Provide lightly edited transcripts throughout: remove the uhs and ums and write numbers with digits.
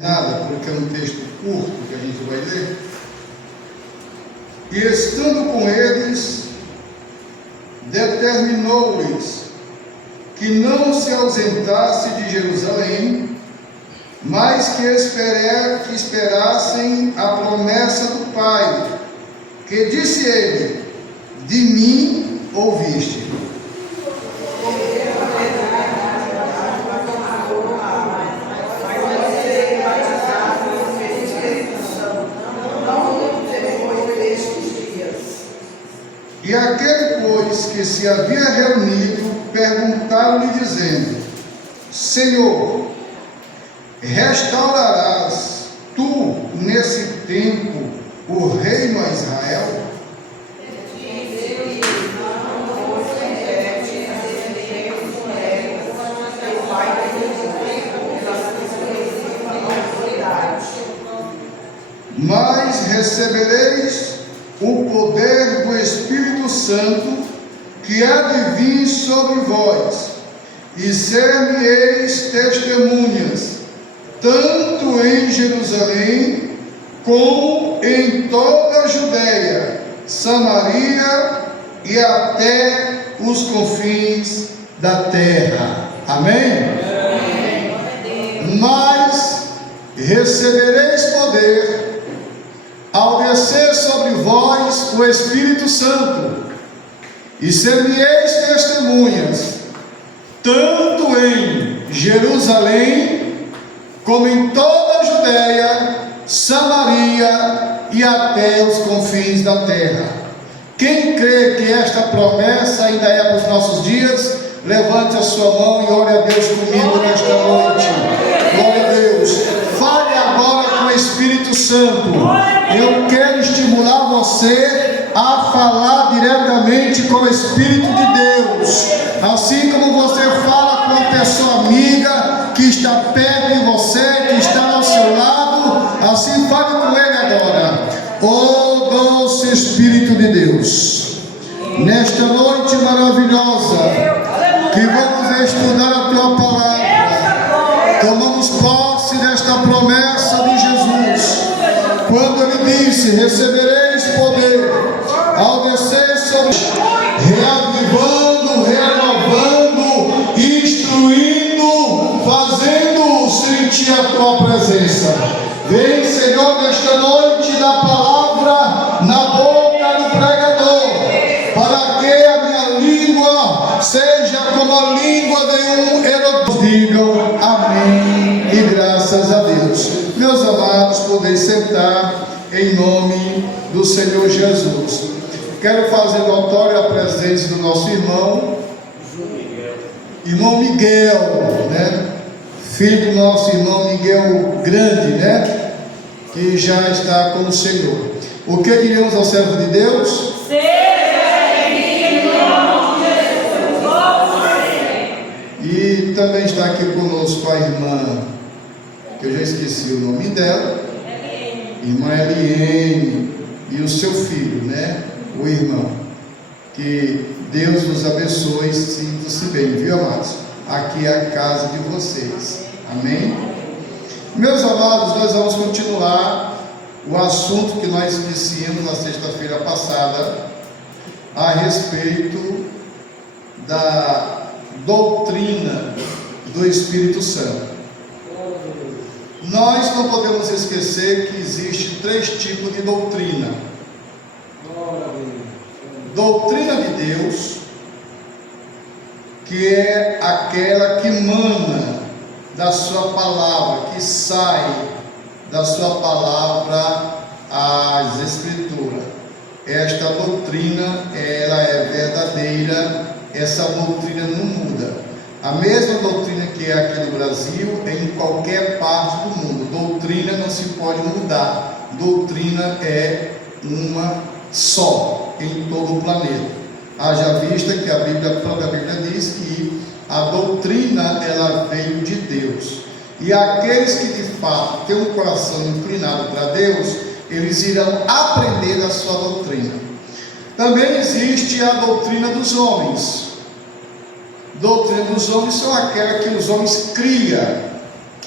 Nada, porque é um texto curto que a gente vai ler. E estando com eles, determinou-lhes que não se ausentasse de Jerusalém, mas que esperassem a promessa do Pai, que disse ele: de mim ouviste. E aquele, pois, que se havia reunido, perguntaram-lhe, dizendo: Senhor, restaurarás tu nesse tempo o reino a Israel? Mas recebereis o poder do Espírito Santo, que há de vir sobre vós, e ser-me-eis testemunhas, tanto em Jerusalém, como em toda a Judéia, Samaria e até os confins da terra. Amém? Mas recebereis poder ao descer sobre vós o Espírito Santo, e ser-me-eis testemunhas, tanto em Jerusalém, como em toda a Judéia, Samaria e até os confins da terra. Quem crê que esta promessa ainda é para os nossos dias, levante a sua mão e ore a Deus comigo nesta noite. Glória a Deus. Fale agora com o Espírito Santo. Eu quero estimular você a falar diretamente com o Espírito de Deus. Assim como você fala com a pessoa amiga que está perto de você, que está ao seu lado, assim fale com ele agora. Ó doce Espírito de Deus, nesta noite maravilhosa, que vamos estudar a tua palavra, tomamos posse desta promessa de Jesus, quando ele disse: recebereis poder ao descer sobre, reavivando, renovando, instruindo, fazendo sentir a tua presença. Vem, Senhor, nesta noite, da palavra na boca do pregador, para que a minha língua seja como a língua de um erudito. Digam amém e graças a Deus. Meus amados, podeis sentar em nome do Senhor Jesus. Quero fazer notória a presença do nosso irmão Miguel, né? Filho do nosso irmão Miguel Grande, né? Que já está com o Senhor. O que diremos ao servo de Deus? Seja bem-vindo em nome de Jesus. E também está aqui conosco a irmã, que eu já esqueci o nome dela, irmã Eliene, e o seu filho, né? O irmão. Que Deus nos abençoe, sinta-se bem, viu, amados? Aqui é a casa de vocês. Amém? Meus amados, nós vamos continuar o assunto que nós iniciamos na sexta-feira passada, a respeito da doutrina do Espírito Santo. Nós não podemos esquecer que existe 3 tipos de doutrina: doutrina de Deus, que é aquela que emana da sua palavra, que sai da sua palavra às Escrituras. Esta doutrina, ela é verdadeira, essa doutrina não muda. A mesma doutrina que é aqui no Brasil, é em qualquer parte do mundo. Doutrina não se pode mudar. Doutrina é uma só em todo o planeta. Haja vista que a própria Bíblia diz que a doutrina, ela veio de Deus. E aqueles que de fato têm um coração inclinado para Deus, eles irão aprender a sua doutrina. Também existe a doutrina dos homens. Doutrina dos homens são aquela que os homens criam,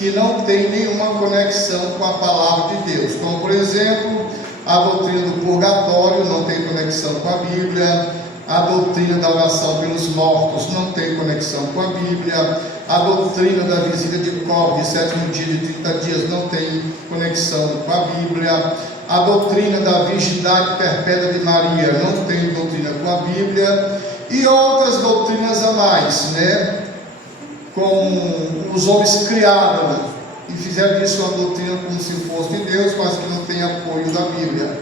que não tem nenhuma conexão com a palavra de Deus, como por exemplo, a doutrina do purgatório não tem conexão com a Bíblia, a doutrina da oração pelos mortos não tem conexão com a Bíblia, a doutrina da visita de cobre de 7º dia de 30 dias não tem conexão com a Bíblia, a doutrina da virgindade perpétua de Maria não tem doutrina com a Bíblia, e outras doutrinas a mais, né? Com os homens criaram e fizeram disso uma doutrina como se fosse de Deus, mas que não tem apoio da Bíblia.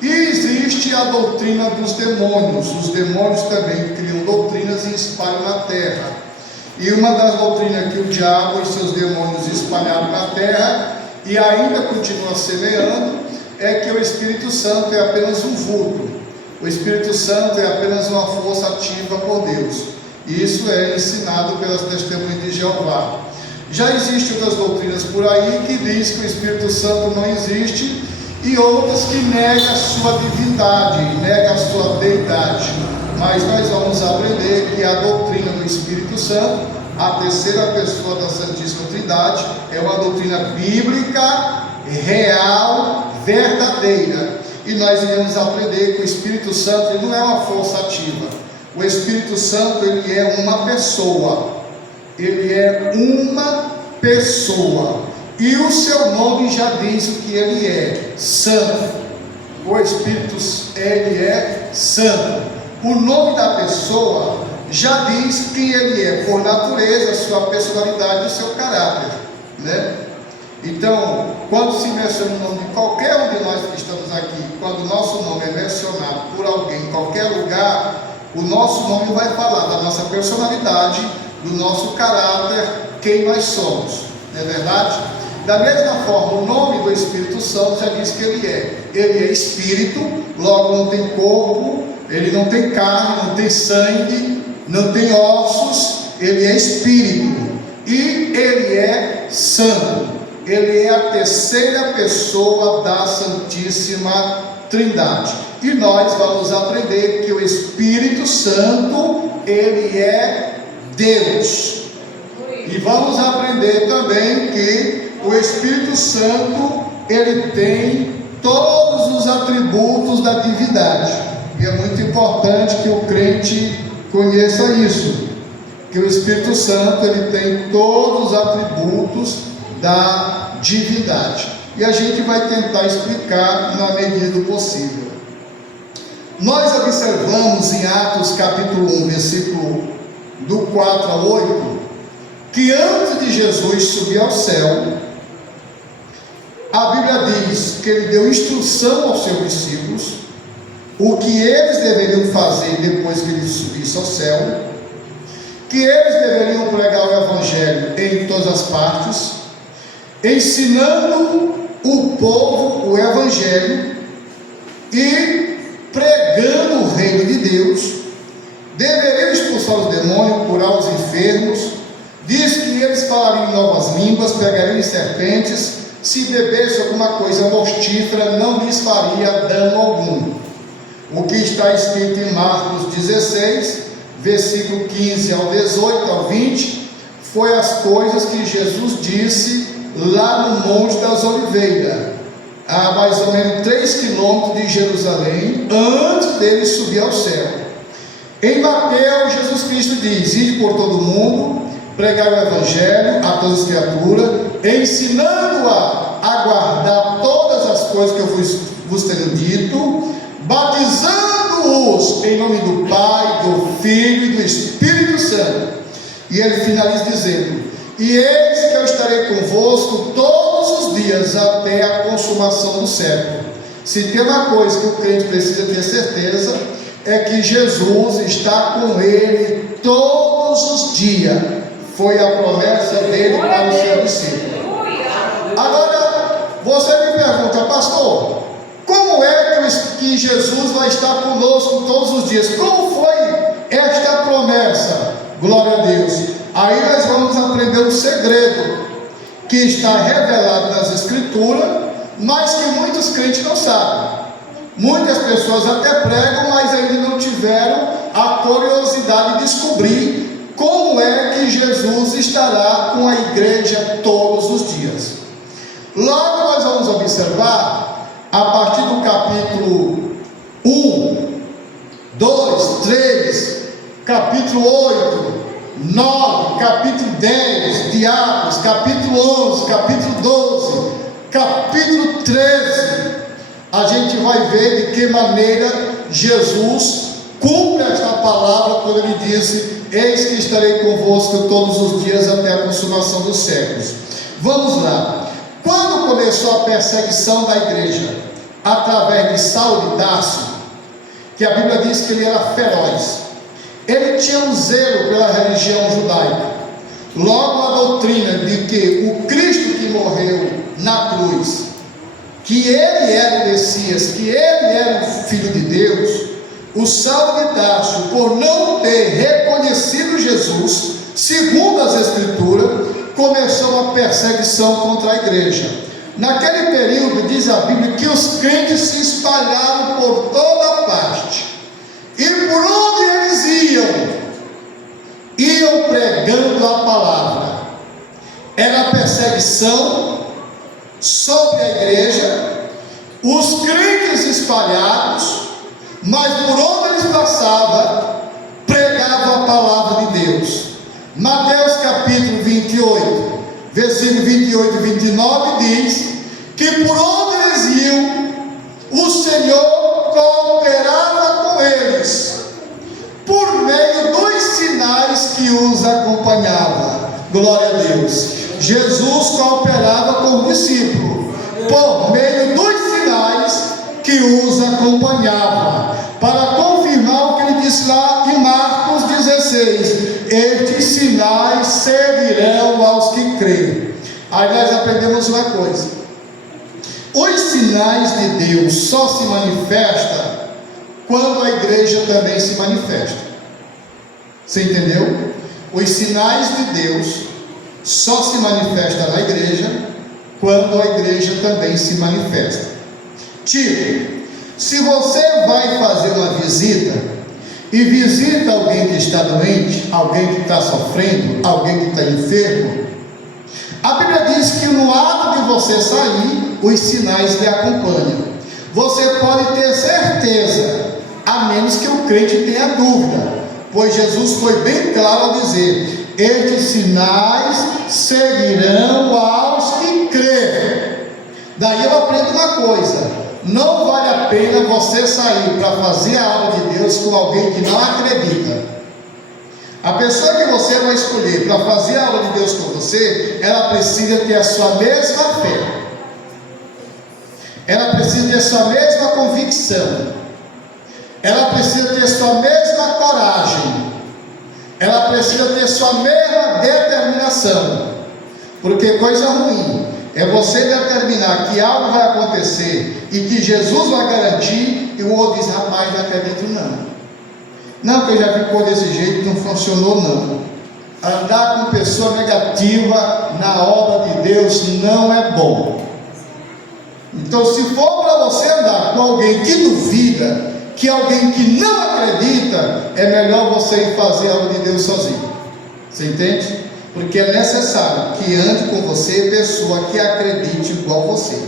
E existe a doutrina dos demônios. Os demônios também criam doutrinas e espalham na terra. E uma das doutrinas que o diabo e seus demônios espalharam na terra, e ainda continua semeando, é que o Espírito Santo é apenas um vulto. O Espírito Santo é apenas uma força ativa por Deus. E isso é ensinado pelas testemunhas de Jeová. Já existem outras doutrinas por aí que diz que o Espírito Santo não existe, e outras que negam a sua divindade, negam a sua deidade. Mas nós vamos aprender que a doutrina do Espírito Santo, a terceira pessoa da Santíssima Trindade, é uma doutrina bíblica, real, verdadeira. E nós iremos aprender que o Espírito Santo ele não é uma força ativa. O Espírito Santo ele é uma pessoa. Ele é uma pessoa. E o seu nome já diz o que ele é: santo. O Espírito, ele é santo. O nome da pessoa já diz quem ele é, por natureza, sua personalidade e seu caráter, né? Então, quando se menciona o nome de qualquer um de nós que estamos aqui, quando o nosso nome é mencionado por alguém em qualquer lugar, o nosso nome vai falar da nossa personalidade, do nosso caráter, quem nós somos, não é verdade? Da mesma forma, o nome do Espírito Santo já diz que ele é espírito, logo não tem corpo, ele não tem carne, não tem sangue, não tem ossos, ele é espírito, e ele é santo. Ele é a terceira pessoa da Santíssima Trindade. E nós vamos aprender que o Espírito Santo, ele é Deus. E vamos aprender também que o Espírito Santo, ele tem todos os atributos da divindade. E é muito importante que o crente conheça isso, que o Espírito Santo, ele tem todos os atributos da divindade. E a gente vai tentar explicar na medida do possível. Nós observamos em Atos capítulo 1, versículo do 4 ao 8, que antes de Jesus subir ao céu, a Bíblia diz que ele deu instrução aos seus discípulos, o que eles deveriam fazer depois que ele subisse ao céu, que eles deveriam pregar o Evangelho em todas as partes, ensinando o povo o Evangelho e pregando o reino de Deus, deveriam expulsar os demônios, curar os enfermos, diz que eles falariam em novas línguas, pegariam em serpentes, se bebesse alguma coisa mortífera, não lhes faria dano algum. O que está escrito em Marcos 16, versículo 15 ao 18 ao 20, foi as coisas que Jesus disse lá no Monte das Oliveiras, a mais ou menos 3 quilômetros de Jerusalém, antes dele subir ao céu. Em Mateus, Jesus Cristo diz: ide por todo o mundo, pregar o Evangelho a todas as criaturas, ensinando-a a guardar todas as coisas que eu vos tenho dito, batizando-os em nome do Pai, do Filho e do Espírito Santo. E ele finaliza dizendo: e eis que eu estarei convosco todos os dias até a consumação do século. Se tem uma coisa que o crente precisa ter certeza, é que Jesus está com ele todos os dias. Foi a promessa dele para o seu discípulo. Agora, você me pergunta: pastor, como é que Jesus vai estar conosco todos os dias? Como foi esta promessa? Glória a Deus. Aí nós vamos aprender um segredo que está revelado nas Escrituras, mas que muitos crentes não sabem. Muitas pessoas até pregam, mas ainda não tiveram a curiosidade de descobrir como é que Jesus estará com a igreja todos os dias. Logo nós vamos observar, a partir do capítulo 1, 2, 3, capítulo 8, 9, capítulo 10 de Atos, capítulo 11, capítulo 12, capítulo 13, a gente vai ver de que maneira Jesus cumpre esta palavra quando ele disse: eis que estarei convosco todos os dias até a consumação dos séculos. Vamos lá. Quando começou a perseguição da igreja através de Saulo de Tarso, que a Bíblia diz que ele era feroz, ele tinha um zelo pela religião judaica. Logo a doutrina de que o Cristo que morreu na cruz, que ele era o Messias, que ele era o Filho de Deus, o Saulo de Tarso, por não ter reconhecido Jesus, segundo as Escrituras, começou uma perseguição contra a igreja. Naquele período, diz a Bíblia, que os crentes se espalharam por toda parte, e por onde eles iam pregando a palavra. Era perseguição sobre a igreja, os crentes espalhados, mas por onde eles passavam, pregavam a palavra de Deus. Mateus capítulo 28, versículo 28 e 29 diz que por onde eles iam, o Senhor cooperava com eles, por meio dos sinais que os acompanhavam. Glória a Deus. Jesus cooperava com o discípulo, por meio dos sinais que os acompanhava, para confirmar o que ele disse lá em Marcos 16: estes sinais seguirão aos que creem. Aí nós aprendemos uma coisa: os sinais de Deus só se manifestam quando a igreja também se manifesta. Você entendeu? Os sinais de Deus só se manifestam na igreja quando a igreja também se manifesta. Tipo, se você vai fazer uma visita e visita alguém que está doente, alguém que está sofrendo, alguém que está enfermo, a Bíblia diz que no ato de você sair, os sinais lhe acompanham. Você pode ter certeza, a menos que o crente tenha dúvida, pois Jesus foi bem claro ao dizer: estes sinais seguirão aos que crerem. Daí eu aprendo uma coisa: não vale a pena você sair para fazer a obra de Deus com alguém que não acredita. A pessoa que você vai escolher para fazer a obra de Deus com você, ela precisa ter a sua mesma fé, ela precisa ter a sua mesma convicção, ela precisa ter a sua mesma coragem, ela precisa ter a sua mesma determinação. Porque coisa ruim é você determinar que algo vai acontecer e que Jesus vai garantir, e o outro diz: rapaz, não acredito não, que eu já ficou desse jeito, não funcionou não. Andar com pessoa negativa na obra de Deus não é bom. Então, se for para você andar com alguém que duvida, que alguém que não acredita, é melhor você ir fazer a obra de Deus sozinho. Você entende? Porque é necessário que ande com você pessoa que acredite igual você,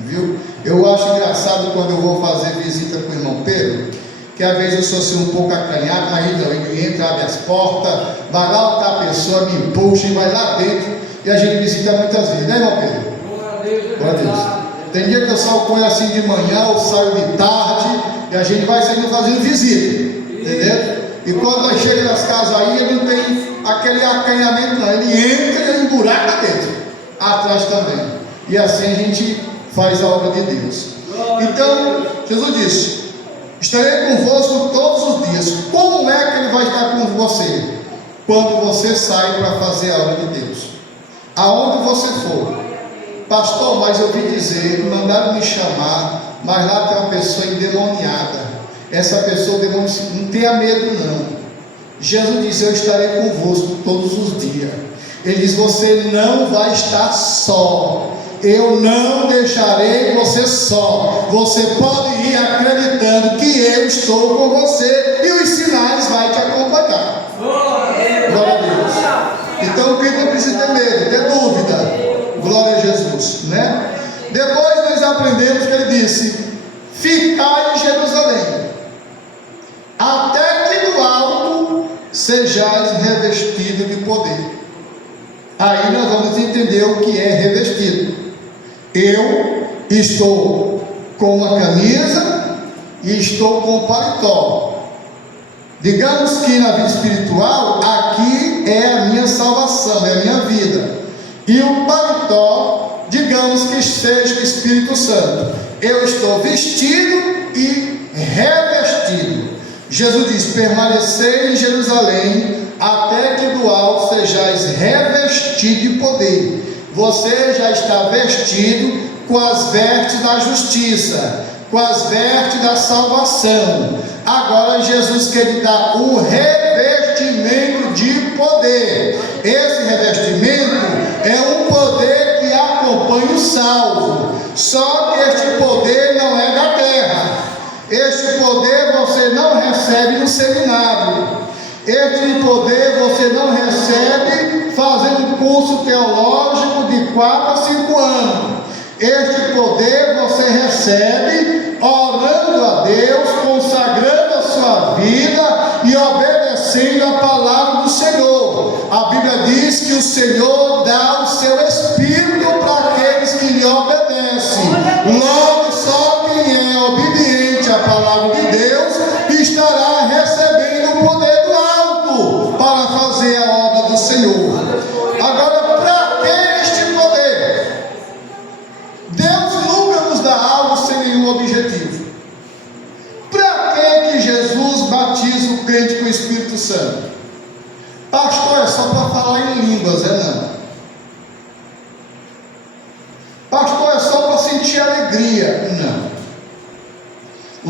viu? Eu acho engraçado quando eu vou fazer visita com o irmão Pedro, que às vezes eu sou assim um pouco acanhado, aí não, ele entra, abre as portas, vai lá outra pessoa, me puxa e vai lá dentro, e a gente visita muitas vezes, né, irmão Pedro? Glória a Deus. Tem dia que eu saio com ele assim de manhã, ou saio de tarde, e a gente vai saindo fazendo visita, entendeu? E quando nós chegamos nas casas aí, ele não tem aquele acanhamento não, ele entra e emburaca dentro, atrás também, e assim a gente faz a obra de Deus. Então, Jesus disse: estarei convosco todos os dias. Como é que ele vai estar com você? Quando você sai para fazer a obra de Deus, aonde você for. Pastor, mas eu ouvi dizer, mandaram me chamar, mas lá tem uma pessoa endemoniada. Essa pessoa não tenha medo não. Jesus diz: eu estarei convosco todos os dias. Ele diz: você não vai estar só, eu não deixarei você só. Você pode ir acreditando que eu estou com você, e os sinais vão te acompanhar. Glória a Então o crente não precisa ter medo, ter dúvida. Glória a Jesus, né? Depois nós aprendemos que ele disse: ficai em Jerusalém, até que do alto sejais revestido de poder. Aí nós vamos entender o que é revestido. Eu estou com uma camisa e estou com um paletó. Digamos que na vida espiritual, aqui é a minha salvação, é a minha vida. E o paletó, digamos que seja o Espírito Santo. Eu estou vestido e revestido. Jesus diz: permanecei em Jerusalém, até que do alto sejais revestido de poder. Você já está vestido com as vestes da justiça, com as vestes da salvação. Agora Jesus quer lhe dar um revestimento de poder. Esse revestimento é um poder que acompanha o salvo. Só que este poder não é da terra. Este poder você não recebe no seminário. Este poder você não recebe fazendo um curso teológico de 4 a 5 anos. Este poder você recebe orando a Deus, consagrando a sua vida e obedecendo a palavra do Senhor. A Bíblia diz que o Senhor dá o seu Espírito para aqueles que lhe obedecem. Logo, só quem é obediente à palavra de Deus estará recebendo o poder do alto para fazer a obra do Senhor. Agora, para que este poder? Deus nunca nos dá algo sem nenhum objetivo. Para que Jesus batiza o crente com o Espírito Santo? Pastor, é só para falar em línguas, não? Pastor, é só para sentir alegria? Não.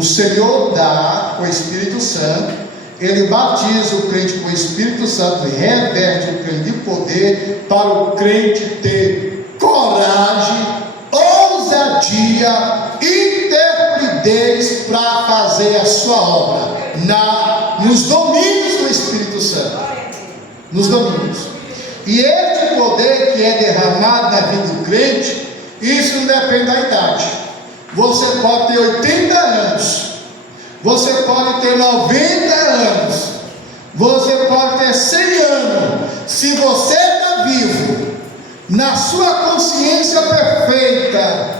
O Senhor dá o Espírito Santo, Ele batiza o crente com o Espírito Santo e reverte o crente de poder para o crente ter coragem, ousadia, intrepidez para fazer a sua obra nos domínios do Espírito Santo. Nos domínios. E este poder que é derramado na vida do crente, isso não depende da idade. Você pode ter 80 anos, você pode ter 90 anos, você pode ter 100 anos. Se você está vivo, na sua consciência perfeita,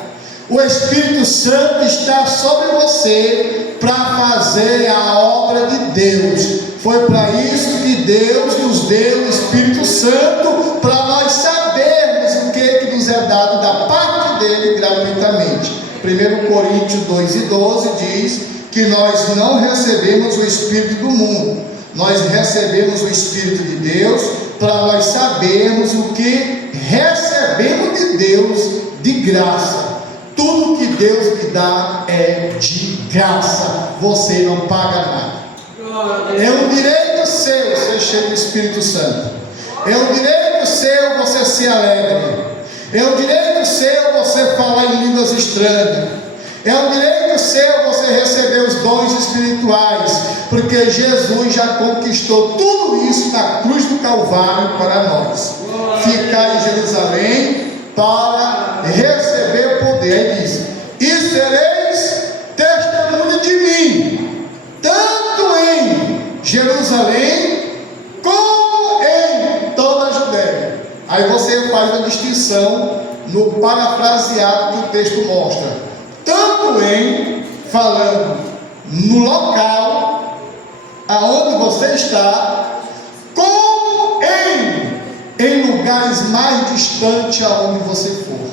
o Espírito Santo está sobre você para fazer a obra de Deus. Foi para isso que Deus nos deu o Espírito Santo, para nós sabermos o que nos é dado da parte dele gratuitamente. 1 Coríntios 2:12 diz que nós não recebemos o Espírito do mundo, nós recebemos o Espírito de Deus para nós sabermos o que recebemos de Deus de graça. Tudo que Deus lhe dá é de graça, você não paga nada. É um direito seu ser cheio do Espírito Santo. É um direito seu você se alegre. É um direito seu você falar em línguas estranhas. É um direito seu você receber os dons espirituais, porque Jesus já conquistou tudo isso na cruz do Calvário para nós. Ficar em Jerusalém para receber poder. Ele diz: e sereis testemunha de mim, tanto em Jerusalém como em toda a Judéia. Aí você faz a distinção no parafraseado que o texto mostra. Tanto em, falando no local aonde você está, como em lugares mais distantes aonde você for.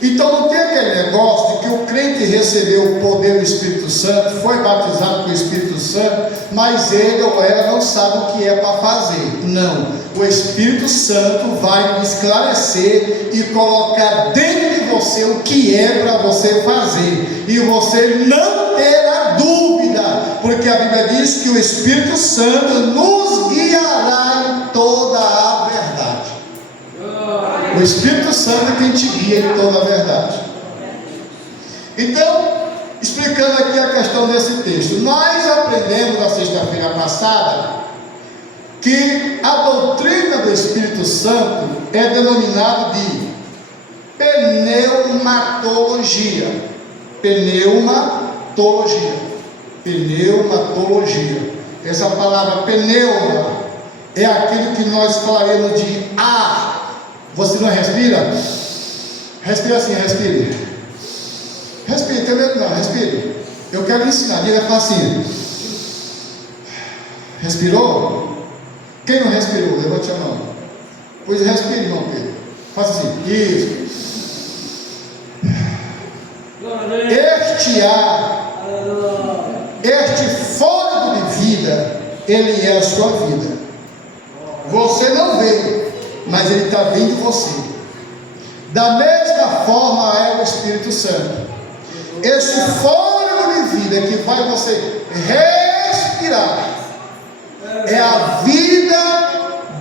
Então não tem aquele negócio de que o crente recebeu o poder do Espírito Santo, foi batizado com o Espírito Santo, mas ele ou ela não sabe o que é para fazer. Não, o Espírito Santo vai lhe esclarecer e colocar dentro de você o que é para você fazer, e você não terá dúvida, porque a Bíblia diz que o Espírito Santo nos guiará em toda a verdade. O Espírito Santo é quem te guia em toda a verdade. Então, explicando aqui a questão desse texto, nós aprendemos na sexta-feira passada que a doutrina do Espírito Santo é denominada de pneumatologia. Pneumatologia. Essa palavra pneuma é aquilo que nós falaremos de ar. Você não respira? Respira assim, respire. Respire, tem medo não, respire. Eu quero ensinar, diga assim. Respirou? Quem não respirou? Levante a mão. Pois respire, irmão Pedro. Faça assim, isso. Este ar, este fôlego de vida, ele é a sua vida. Você não vê, mas ele está dentro de você. Da mesma forma é o Espírito Santo. Esse fôlego de vida que faz você respirar é a vida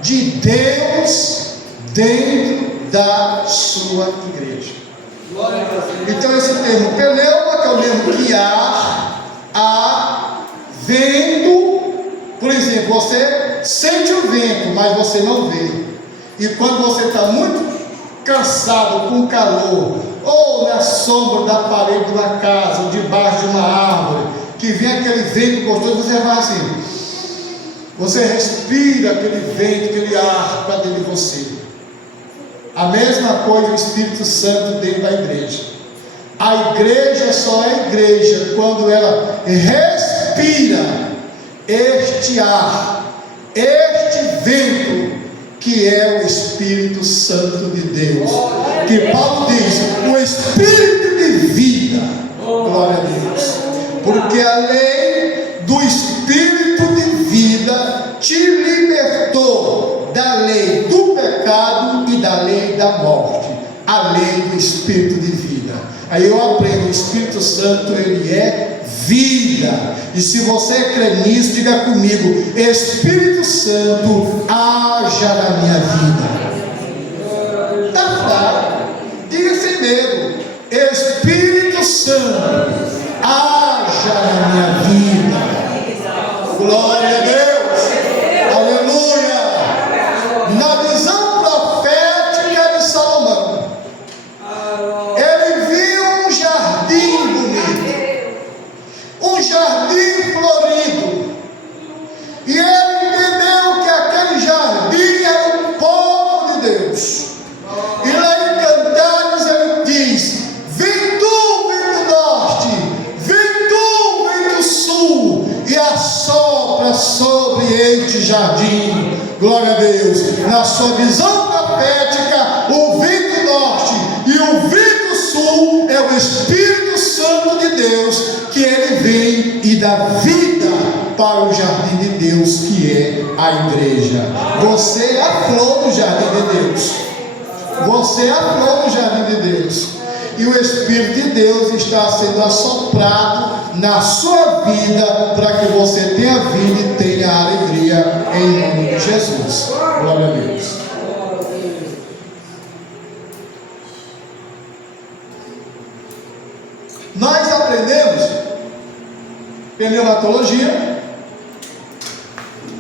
de Deus dentro da sua igreja. Então esse termo pneuma, que é o mesmo que ar, vento. Por exemplo, você sente o vento, mas você não vê. E quando você está muito cansado, com calor, ou na sombra da parede da casa, ou debaixo de uma árvore, que vem aquele vento gostoso, você vai assim, você respira aquele vento, aquele ar para dentro de você. A mesma coisa o Espírito Santo dentro da igreja. A igreja só é igreja quando ela respira este ar, este vento, que é o Espírito Santo de Deus, que Paulo diz, o Espírito de vida. Glória a Deus. Porque a lei do Espírito de vida te libertou da lei do pecado e da lei da morte. A lei do Espírito de vida. Aí eu aprendo, o Espírito Santo, ele é vida. E se você crê nisso, diga comigo: Espírito Santo, haja na minha vida. Está claro, diga sem medo: Espírito Santo, haja na minha vida. Glória a Deus, aleluia. Na visão profética de Salomão, ele viu um jardim bonito, um jardim florido, e ele entendeu que aquele jardim era o povo de Deus. E lá em Cantares ele diz: vem tu, vento norte, vem tu, vento sul, e assopra sobre este jardim. Glória a Deus. Na sua visão profética, o vento norte e o vento sul é o Espírito Santo de Deus, que ele vem e dá vida para o jardim de Deus, que é a igreja. Você é a flor do jardim de Deus. Você é a flor do jardim de Deus. E o Espírito de Deus está sendo assoprado na sua vida, para que você tenha vida e tenha alegria, em nome de Jesus. Glória a Deus. Nós aprendemos pneumatologia,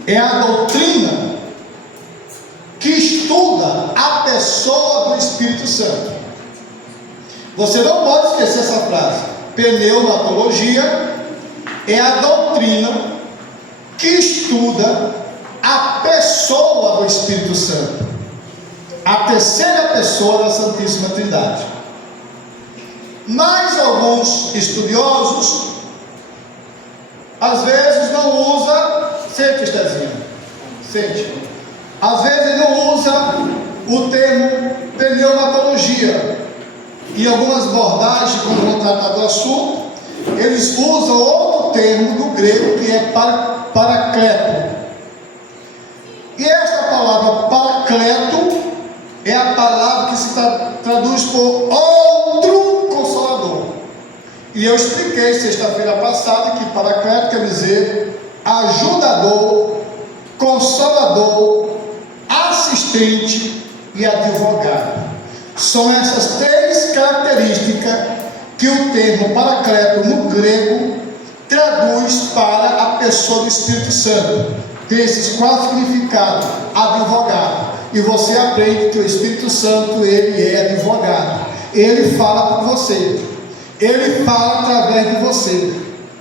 é a doutrina que estuda a pessoa do Espírito Santo. Você não pode esquecer essa frase. Pneumatologia é a doutrina que estuda a pessoa do Espírito Santo, a terceira pessoa da Santíssima Trindade. Mas alguns estudiosos às vezes não usa, sente, Estezinho, sente, às vezes não usa o termo pneumatologia. Em algumas abordagens, quando vão tratar do assunto, eles usam outro termo do grego, que é paracleto. E esta palavra paracleto é a palavra que se traduz por outro consolador. E eu expliquei sexta-feira passada que paracleto quer dizer ajudador, consolador, assistente e advogado. São essas três características que o termo paracleto no grego traduz para a pessoa do Espírito Santo. tem esses 4 significados: advogado. E você aprende que o Espírito Santo, ele é advogado. Ele fala por você, ele fala através de você.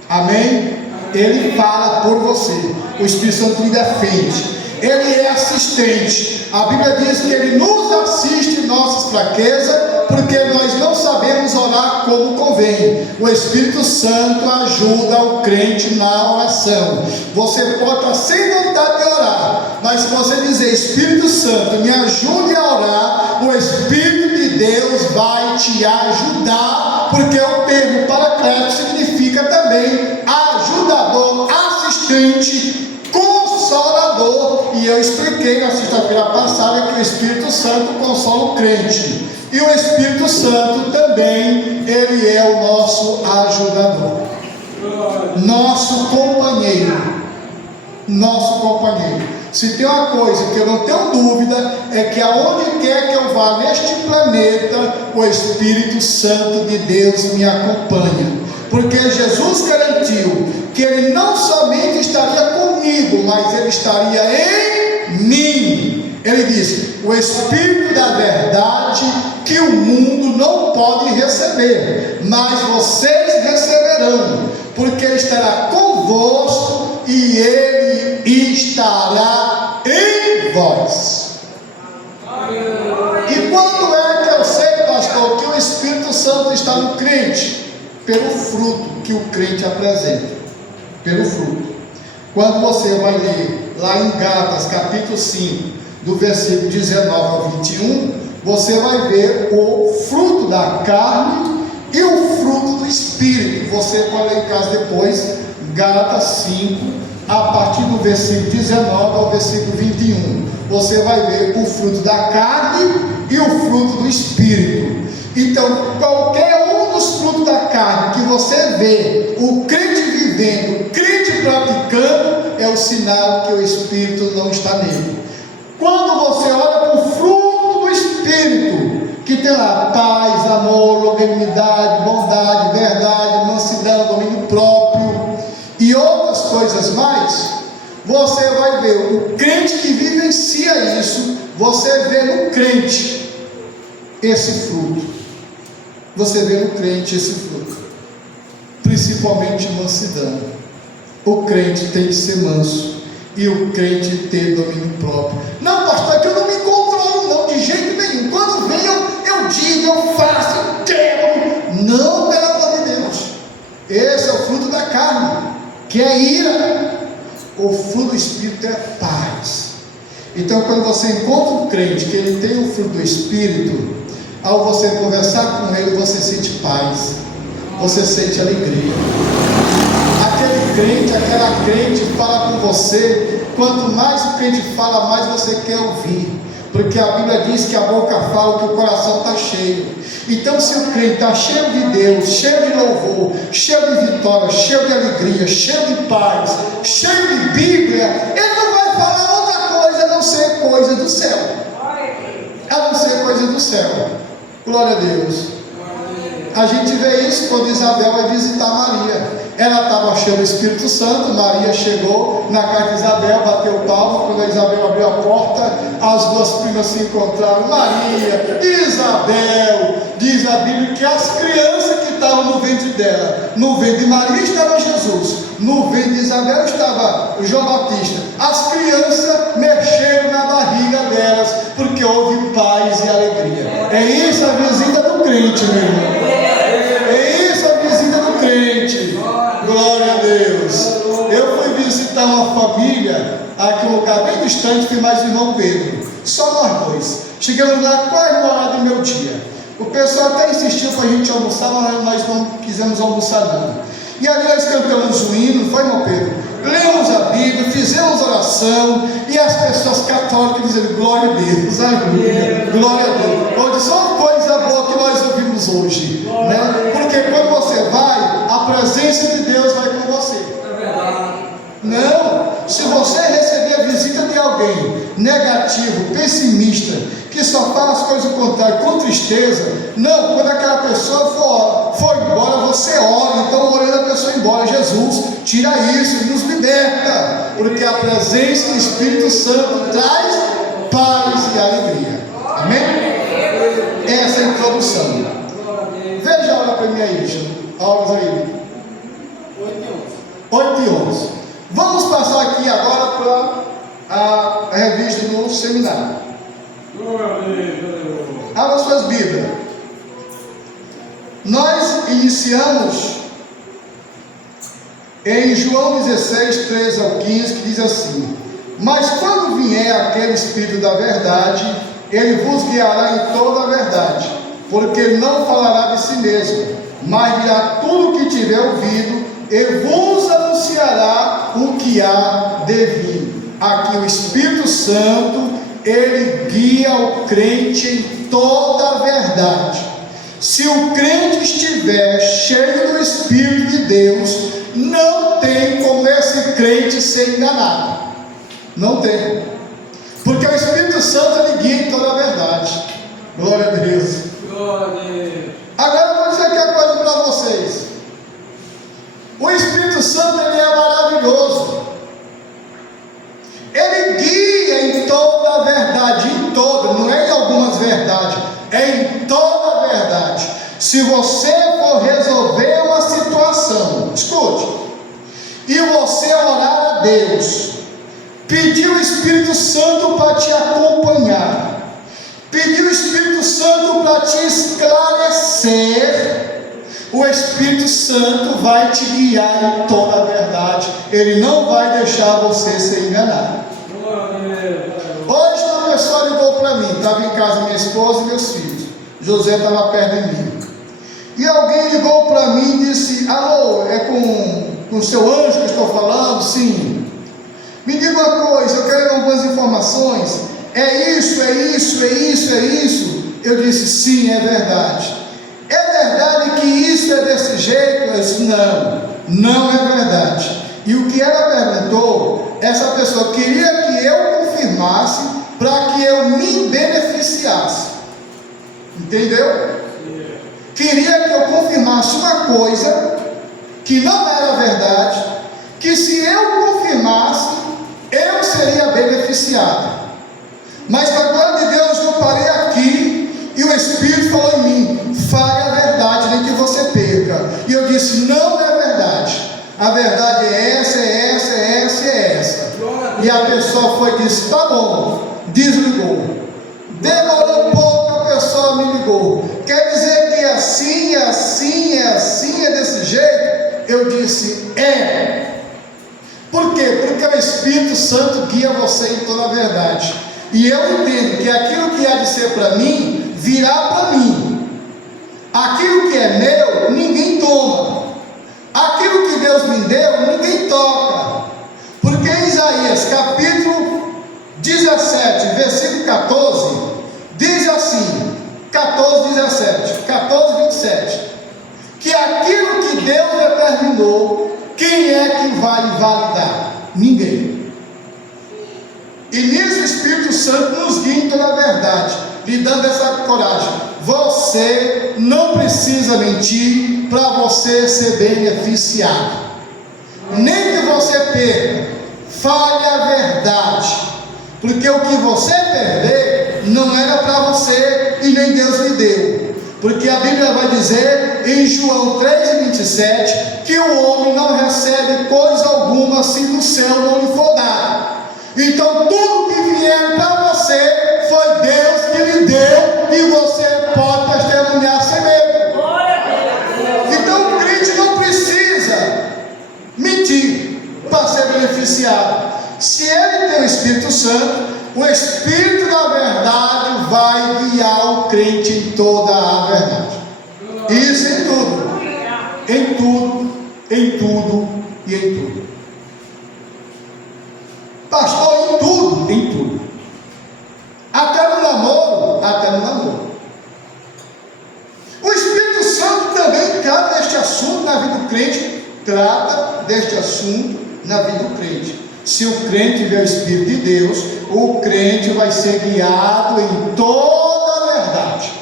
Amém? Ele fala por você. O Espírito Santo lhe defende. Ele é assistente. A Bíblia diz que ele nos assiste em nossas fraquezas, porque nós não sabemos orar como convém. O Espírito Santo ajuda o crente na oração. Você pode estar sem vontade de orar, mas se você dizer: Espírito Santo, me ajude a orar, o Espírito de Deus vai te ajudar, porque o termo paracleto significa também ajudador, assistente, consolador. E eu expliquei na sexta-feira passada que o Espírito Santo consola o crente, e o Espírito Santo também, ele é o nosso ajudador, nosso companheiro. Se tem uma coisa que eu não tenho dúvida, é que aonde quer que eu vá neste planeta, o Espírito Santo de Deus me acompanha, porque Jesus garantiu que ele não somente estaria comigo, mas ele estaria em mim. Ele disse: o Espírito da verdade, que o mundo não pode receber, mas vocês receberão, porque ele estará convosco e ele estará em vós. E quando é que eu sei, pastor, que o Espírito Santo está no crente? Pelo fruto que o crente apresenta. Pelo fruto. Quando você vai ler lá em Gálatas capítulo 5, do versículo 19 ao 21, você vai ver o fruto da carne e o fruto do Espírito. Você pode ler em casa depois, Gálatas 5, a partir do versículo 19 ao versículo 21. Você vai ver o fruto da carne e o fruto do Espírito. Então, qualquer um dos frutos da carne que você vê o crente vivendo, o crente praticando, é o sinal que o Espírito não está nele. Quando você olha para o fruto do Espírito, que tem lá paz, amor, longanimidade, bondade, verdade, mansidão, domínio próprio e outras coisas mais, você vai ver o crente que vivencia isso. Você vê no crente esse fruto. Você vê no crente esse fruto, principalmente mansidão. O crente tem que ser manso, e o crente ter domínio próprio. Não, pastor, é que eu não me controlo, não, de jeito nenhum. Quando vem, eu digo, eu faço, eu quero. Não, pelo amor de Deus. Esse é o fruto da carne, que é ira. O fruto do Espírito é paz. Então, quando você encontra um crente que ele tem o fruto do Espírito, ao você conversar com ele, você sente paz, você sente alegria. Aquele crente, aquela crente fala com você. Quanto mais o crente fala, mais você quer ouvir, porque a Bíblia diz que a boca fala, que o coração está cheio. Então, se o crente está cheio de Deus, cheio de louvor, cheio de vitória, cheio de alegria, cheio de paz, cheio de Bíblia, ele não vai falar outra coisa a não ser coisa do céu. A não ser coisa do céu. Glória a Deus. A gente vê isso quando Isabel vai visitar Maria. Ela estava cheia do Espírito Santo. Maria chegou na casa de Isabel, bateu palma. Quando a Isabel abriu a porta, as duas primas se encontraram. Maria, Isabel. Diz a Bíblia que as crianças que estavam no ventre dela, no ventre de Maria estava Jesus, no ventre de Isabel estava o João Batista. As crianças mexeram na barriga delas, porque houve paz e alegria. É isso a visita do crente, meu irmão. É isso a visita do crente. Glória a Deus. Eu fui visitar uma família aqui em um lugar bem distante, tem mais o irmão Pedro, só nós dois. Chegamos lá quase na hora do meu dia. O pessoal até insistiu para a gente almoçar, mas nós não quisemos almoçar não. E ali nós cantamos um hino, foi, irmão Pedro? Lemos a Bíblia, fizemos oração, e as pessoas católicas dizendo glória a Deus, aleluia, glória a Deus. Hoje só uma coisa boa que nós ouvimos hoje, né? Porque quando você vai, a presença de Deus vai com você. Não, se você receber a visita de alguém negativo, pessimista, que só fala as coisas contrárias, com tristeza, não, quando aquela pessoa for embora, você ora. Então orando a pessoa embora. Jesus, tira isso, nos liberta. porque a presença do Espírito Santo traz paz e alegria. Amém? Essa é a introdução. Veja a hora para mim aí, a hora aí. 8h11. Vamos passar aqui agora para a revista do seminário. Abra suas Bíblias. Nós iniciamos em João 16, 13 ao 15, que diz assim: mas quando vier aquele Espírito da verdade, ele vos guiará em toda a verdade, porque ele não falará de si mesmo, mas dirá tudo o que tiver ouvido, e vos anunciará o que há de vir. Aqui o Espírito Santo, ele guia o crente em toda a verdade. Se o crente estiver cheio do Espírito de Deus, não tem como esse crente ser enganado. Não tem. Porque o Espírito Santo ele guia em toda a verdade. Glória a Deus. Agora eu vou dizer aqui uma coisa para vocês. O Espírito Santo ele é maravilhoso. Ele guia em toda a verdade, em toda, não é em algumas verdades, é em toda a verdade. Se você for resolver uma situação, escute, e você orar a Deus, pedir o Espírito Santo para te acompanhar, pedir o Espírito Santo para te esclarecer, o Espírito Santo vai te guiar em toda a verdade. Ele não vai deixar você ser enganado. Hoje uma pessoa ligou para mim, estava em casa minha esposa e meus filhos, José estava perto de mim, e alguém ligou para mim e disse: alô, é com o seu anjo que eu estou falando? Sim. Me diga uma coisa, eu quero algumas informações. É isso, é isso, é isso, é isso? Eu disse: sim, é verdade. É verdade que isso é desse jeito? Eu disse: não, não é verdade. E o que ela perguntou, essa pessoa queria que eu confirmasse para que eu me beneficiasse. Entendeu? Queria que eu confirmasse uma coisa que não era verdade, que se eu confirmasse, eu seria beneficiado. Mas para a glória de Deus, eu parei aqui e o Espírito falou em mim: fale a verdade, nem que você perca. E eu disse: não é verdade. A verdade é essa, é essa, é essa, é essa. E a pessoa foi e disse: tá bom. Desligou. Demorou um pouco, a pessoa me ligou: quer dizer que é assim, é assim, é assim, é desse jeito? Eu disse: é. Por quê? Porque o Espírito Santo guia você em toda a verdade. E eu entendo que aquilo que há de ser para mim, virá para mim. Aquilo que é meu, ninguém toma. Aquilo que Deus me deu, ninguém toca. Porque em Isaías capítulo 17, versículo 14, diz assim, 14, 17, 14, 27, que aquilo que Deus determinou, quem é que vai validar? Ninguém. E nisso o Espírito Santo nos guia em toda a verdade, lhe dando essa coragem. Você não precisa mentir para você ser beneficiado. Nem que você perca, fale a verdade, porque o que você perder não era para você e nem Deus lhe deu. Porque a Bíblia vai dizer em João 3,27 que o homem não recebe coisa alguma se do céu não lhe for dado. Então tudo que vier para você foi Deus que lhe deu, e você pode testemunhar a si mesmo. Então o crente não precisa mentir para ser beneficiado. Se ele tem o Espírito Santo, o Espírito da verdade vai guiar o crente em toda a verdade. Isso em tudo. Em tudo, em tudo e em tudo. Pastor, em tudo, em tudo. Até no namoro, até no namoro. O Espírito Santo também trata deste assunto na vida do crente, trata deste assunto na vida do crente. Se o crente tiver o Espírito de Deus, o crente vai ser guiado em toda a verdade.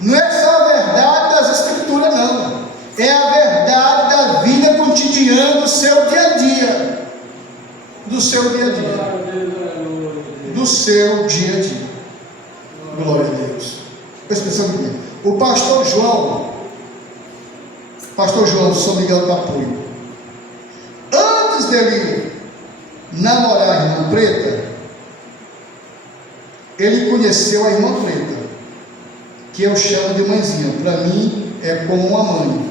Não é só a verdade das Escrituras, não. É a verdade da vida cotidiana do seu dia a dia. do seu dia a dia. Do seu dia a dia. Glória a Deus. Presta atenção comigo. O pastor João São Miguel do Apoio, antes dele namorar a irmã Preta, ele conheceu a irmã Preta, que eu chamo de mãezinha. Para mim é como uma mãe.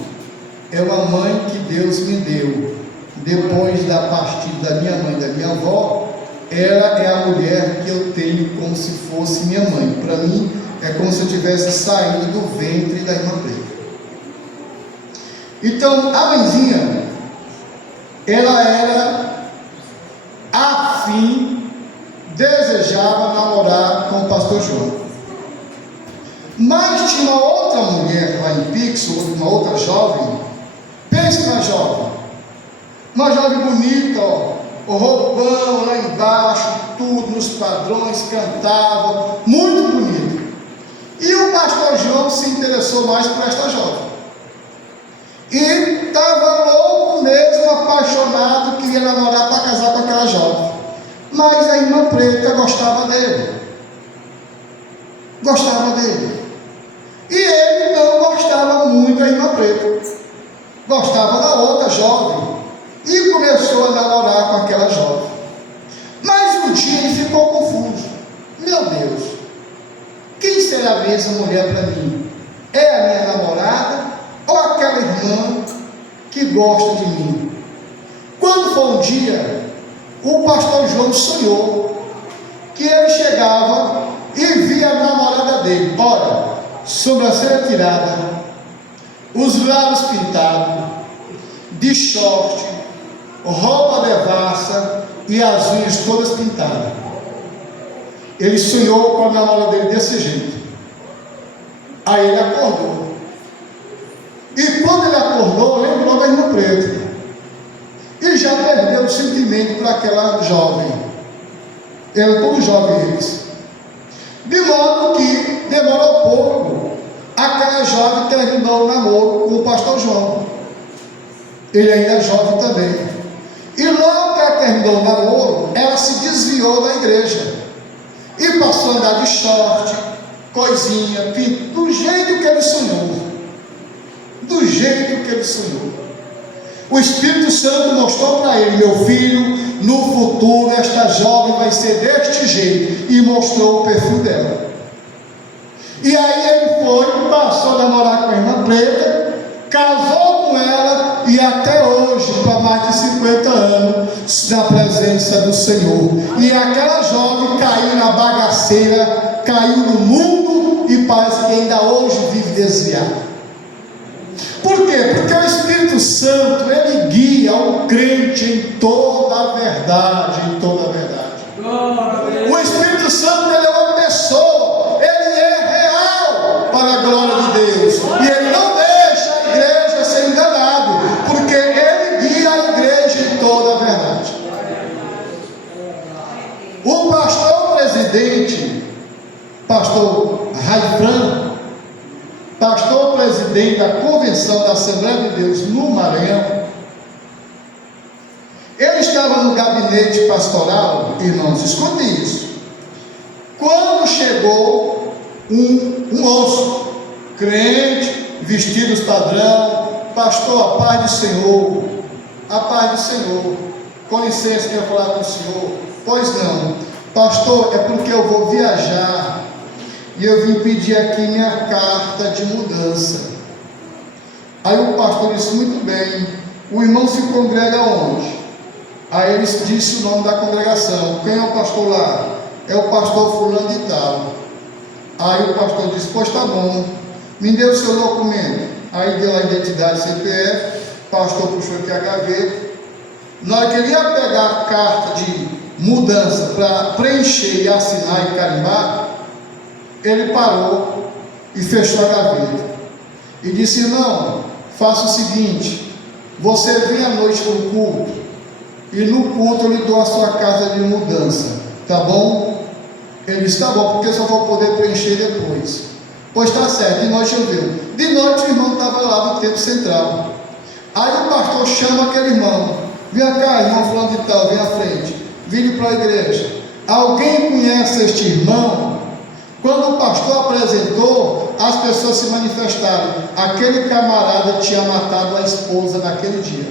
É uma mãe que Deus me deu. Depois da partida da minha mãe e da minha avó, ela é a mulher que eu tenho como se fosse minha mãe. Para mim é como se eu tivesse saído do ventre da irmã Preta. Então a mãezinha, ela era afim, desejava namorar com o pastor João. Mas tinha uma outra mulher lá em Pixel, uma outra jovem. Pense na jovem, uma jovem bonita, o roupão lá embaixo, tudo nos padrões, cantava, muito bonito. E o pastor João se interessou mais por esta jovem. E estava louco mesmo, apaixonado, queria namorar para casar com aquela jovem. Mas a irmã Preta gostava dele. Gostava dele. E ele não gostava muito da irmã Preta. Gostava da outra jovem. E começou a namorar com aquela jovem. Mas um dia ele ficou confuso. Meu Deus, quem será mesmo essa mulher para mim? É a minha namorada ou aquela irmã que gosta de mim? Quando foi um dia, o pastor João sonhou que ele chegava e via a namorada dele. Olha, sobrancelha tirada, os lábios pintados, de short, roupa devassa e as unhas todas pintadas. Ele sonhou com a namorada dele desse jeito. Aí ele acordou. E quando ele acordou, lembrou da irmã Preta. E já perdeu o sentimento para aquela jovem. Eram todos jovens. De modo que demorou pouco. Aquela jovem terminou o namoro com o pastor João. Ele ainda é jovem também. E logo que ela terminou o namoro, ela se desviou da igreja. E passou a andar de short, coisinha, pinto, do jeito que ele sonhou. Do jeito que ele sonhou. O Espírito Santo mostrou para ele: meu filho, no futuro esta jovem vai ser deste jeito. E mostrou o perfil dela. E aí ele foi, passou a namorar com a irmã Preta, casou com ela e até hoje, para mais de 50 anos, na presença do Senhor. E aquela jovem caiu na bagaceira, caiu no mundo e parece que ainda hoje vive desviada. Por quê? Porque o Espírito Santo, ele guia o crente em toda a verdade, em toda a verdade. O Espírito Santo, ele é uma pessoa, ele é real para a glória de Deus. E ele não deixa a igreja ser enganado, porque ele guia a igreja em toda a verdade. O pastor presidente, pastor Raifran, pastor presidente da Convenção da Assembleia de Deus no Maranhão, ele estava no gabinete pastoral, irmãos, escute isso, quando chegou um moço, crente, vestidos padrão: pastor, a paz do Senhor, a paz do Senhor, com licença, quero falar com o senhor. Pois não, pastor, é porque eu vou viajar e eu vim pedir aqui minha carta de mudança. Aí o pastor disse: muito bem, o irmão se congrega onde? Aí ele disse o nome da congregação. Quem é o pastor lá? É o pastor fulano de tal. Aí o pastor disse: pois tá bom, me dê o seu documento. Aí deu a identidade, CPF, o pastor puxou aqui a gaveta. Na hora que ele ia pegar a carta de mudança para preencher e assinar e carimbar, ele parou e fechou a gaveta e disse: irmão, faça o seguinte, você vem à noite para o culto e no culto eu lhe dou a sua carta de mudança, tá bom? Ele disse: tá bom, porque eu só vou poder preencher depois. Pois está certo. De noite eu vi. De noite o irmão estava lá no templo central. Aí o pastor chama aquele irmão: vem cá, irmão fulano de tal, vem à frente. vire para a igreja. Alguém conhece este irmão? Quando o pastor apresentou, as pessoas se manifestaram. Aquele camarada tinha matado a esposa naquele dia.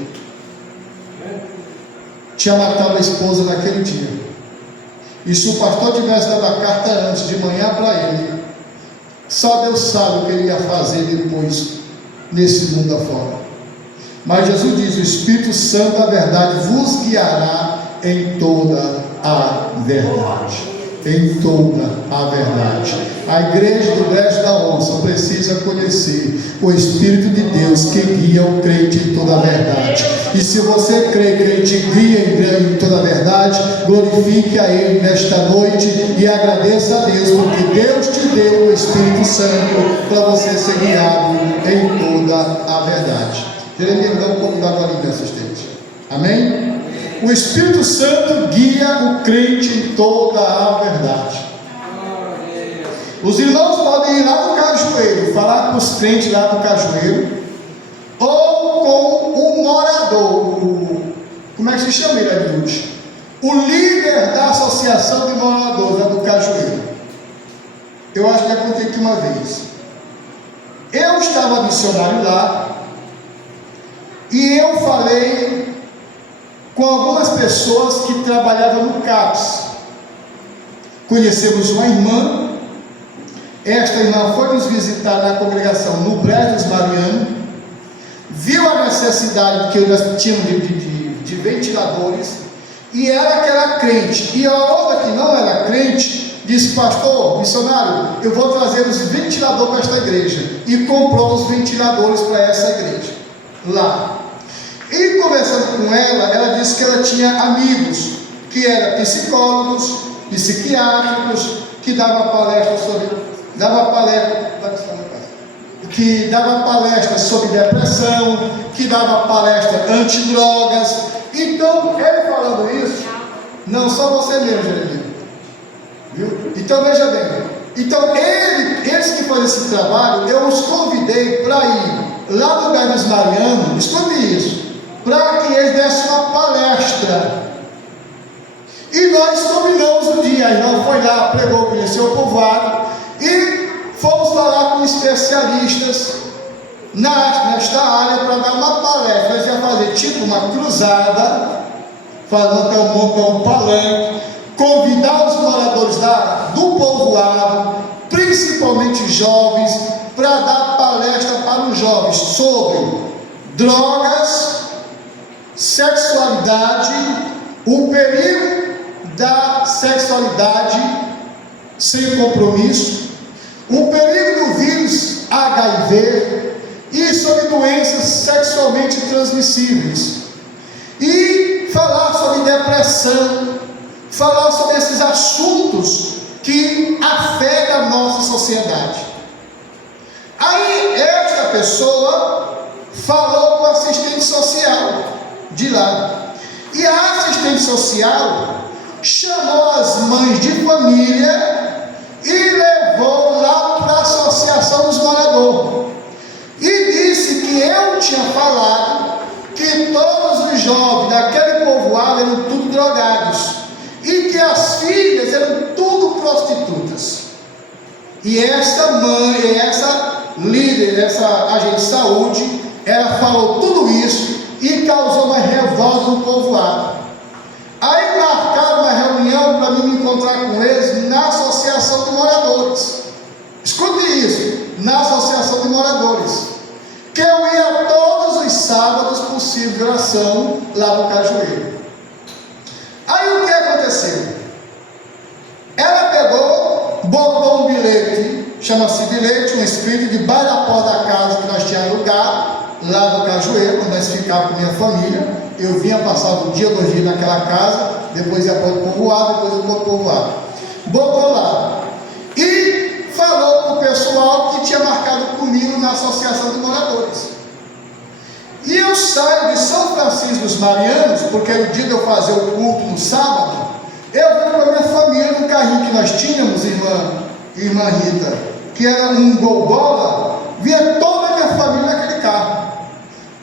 Tinha matado a esposa naquele dia. E se o pastor tivesse dado a carta antes, de manhã para ele, só Deus sabe o que ele ia fazer depois, nesse mundo afora. Mas Jesus diz: o Espírito Santo da verdade vos guiará em toda a verdade. Em toda a verdade. A igreja do Brejo da Onça precisa conhecer o Espírito de Deus que guia o crente em toda a verdade. E se você crê que Ele te guia em toda a verdade, glorifique a Ele nesta noite e agradeça a Deus, porque Deus te deu o Espírito Santo para você ser guiado em toda a verdade. Jeremias, dá um pouco d'água ali nessa assistente. Amém? O Espírito Santo guia o crente em toda a verdade. Os irmãos podem ir lá no Cajueiro, falar com os crentes lá do Cajueiro, ou com o morador, como é que se chama ele, Adilde? O líder da associação de moradores lá do Cajueiro. Eu acho que já contei aqui uma vez. Eu estava missionário lá, e eu falei com algumas pessoas que trabalhavam no CAPS. Conhecemos uma irmã. Esta irmã foi nos visitar na congregação no Brejo dos Marianos, viu a necessidade que nós tínhamos de ventiladores, e ela que era crente, e a outra que não era crente disse: pastor, missionário, eu vou trazer os ventiladores para esta igreja, e comprou os ventiladores para essa igreja lá. E conversando com ela, ela disse que ela tinha amigos que eram psicólogos, psiquiátricos, que davam palestras sobre depressão, que dava palestra antidrogas. Então, ele falando isso, não só você mesmo, Jeremias, viu? Então veja bem, então eles que fazem esse trabalho, eu os convidei para ir lá no Brejo dos Marianos, escute isso, para que eles dessem uma palestra. E nós combinamos um dia. A irmã foi lá, pregou, conheceu o povoado, e fomos falar com especialistas nesta área para dar uma palestra. Eles iam fazer tipo uma cruzada, montar um palanque, convidar os moradores do povoado, principalmente jovens, para dar palestra para os jovens sobre drogas, sexualidade, o perigo da sexualidade sem compromisso, o perigo do vírus HIV e sobre doenças sexualmente transmissíveis, e falar sobre depressão, falar sobre esses assuntos que afetam a nossa sociedade. Aí esta pessoa falou com o assistente social de lá, e a assistente social chamou as mães de família e levou lá para a associação dos moradores, e disse que eu tinha falado que todos os jovens daquele povoado eram tudo drogados, e que as filhas eram tudo prostitutas. E essa mãe, essa líder, essa agente de saúde, ela falou tudo isso e causou uma revolta no povoado. Aí marcaram uma reunião para mim me encontrar com eles na associação de moradores. Escute isso, na associação de moradores, que eu ia todos os sábados possível de oração lá no Cajueiro. Aí o que aconteceu? Ela pegou, botou um bilhete, chama-se bilhete, um escrito debaixo da porta da casa que nós tínhamos alugado lá no Cajueiro, onde nós ficávamos com minha família. Eu vinha passar um dia, 2 dias naquela casa, depois ia para o povoado, depois ia para o povoado. Botou lá e falou para o pessoal que tinha marcado comigo na associação de moradores. E eu saio de São Francisco dos Marianos, porque no dia de eu fazer o culto no sábado, eu vim com a minha família no carrinho que nós tínhamos, irmã Rita, que era um Gol-Bola, vinha toda a minha família naquele carro.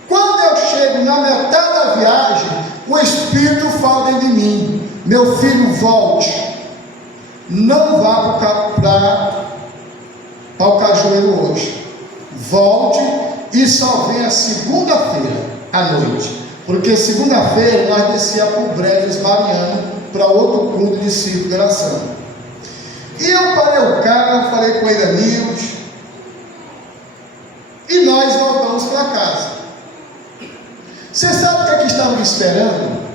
Quando eu chego na metade da viagem, o Espírito fala dentro de mim: meu filho, volte, não vá para o Cajueiro hoje, volte e só venha segunda-feira à noite, porque segunda-feira nós descia para o Breves Mariano, para outro culto de circulação. E eu parei o carro, falei com ele, amigos, e nós voltamos para casa. Você sabe o que é que estavam esperando?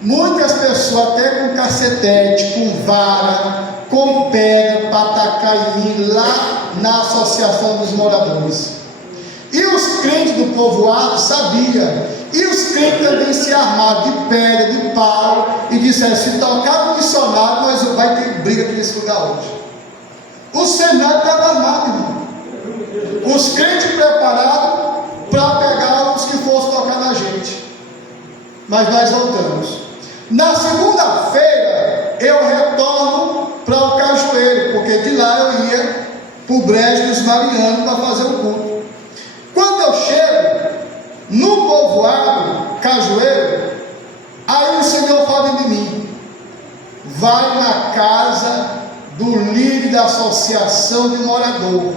Muitas pessoas até com cacetete, com vara, com pedra para atacar em mim lá na Associação dos Moradores. E os crentes do povoado sabiam. E os crentes também se armaram de pedra, de pau, e disseram: se tocar no missionário, nós vai ter briga aqui nesse lugar hoje. O Senado estava armado, irmão. Os crentes preparados para pegar os que fossem tocar na gente. Mas nós voltamos. Na segunda-feira eu retorno para o Cajueiro, porque de lá eu ia para o Brejo dos Marianos para fazer o culto. Quando eu chego no povoado Cajueiro, aí o Senhor fala de mim: vai na casa do líder da associação de morador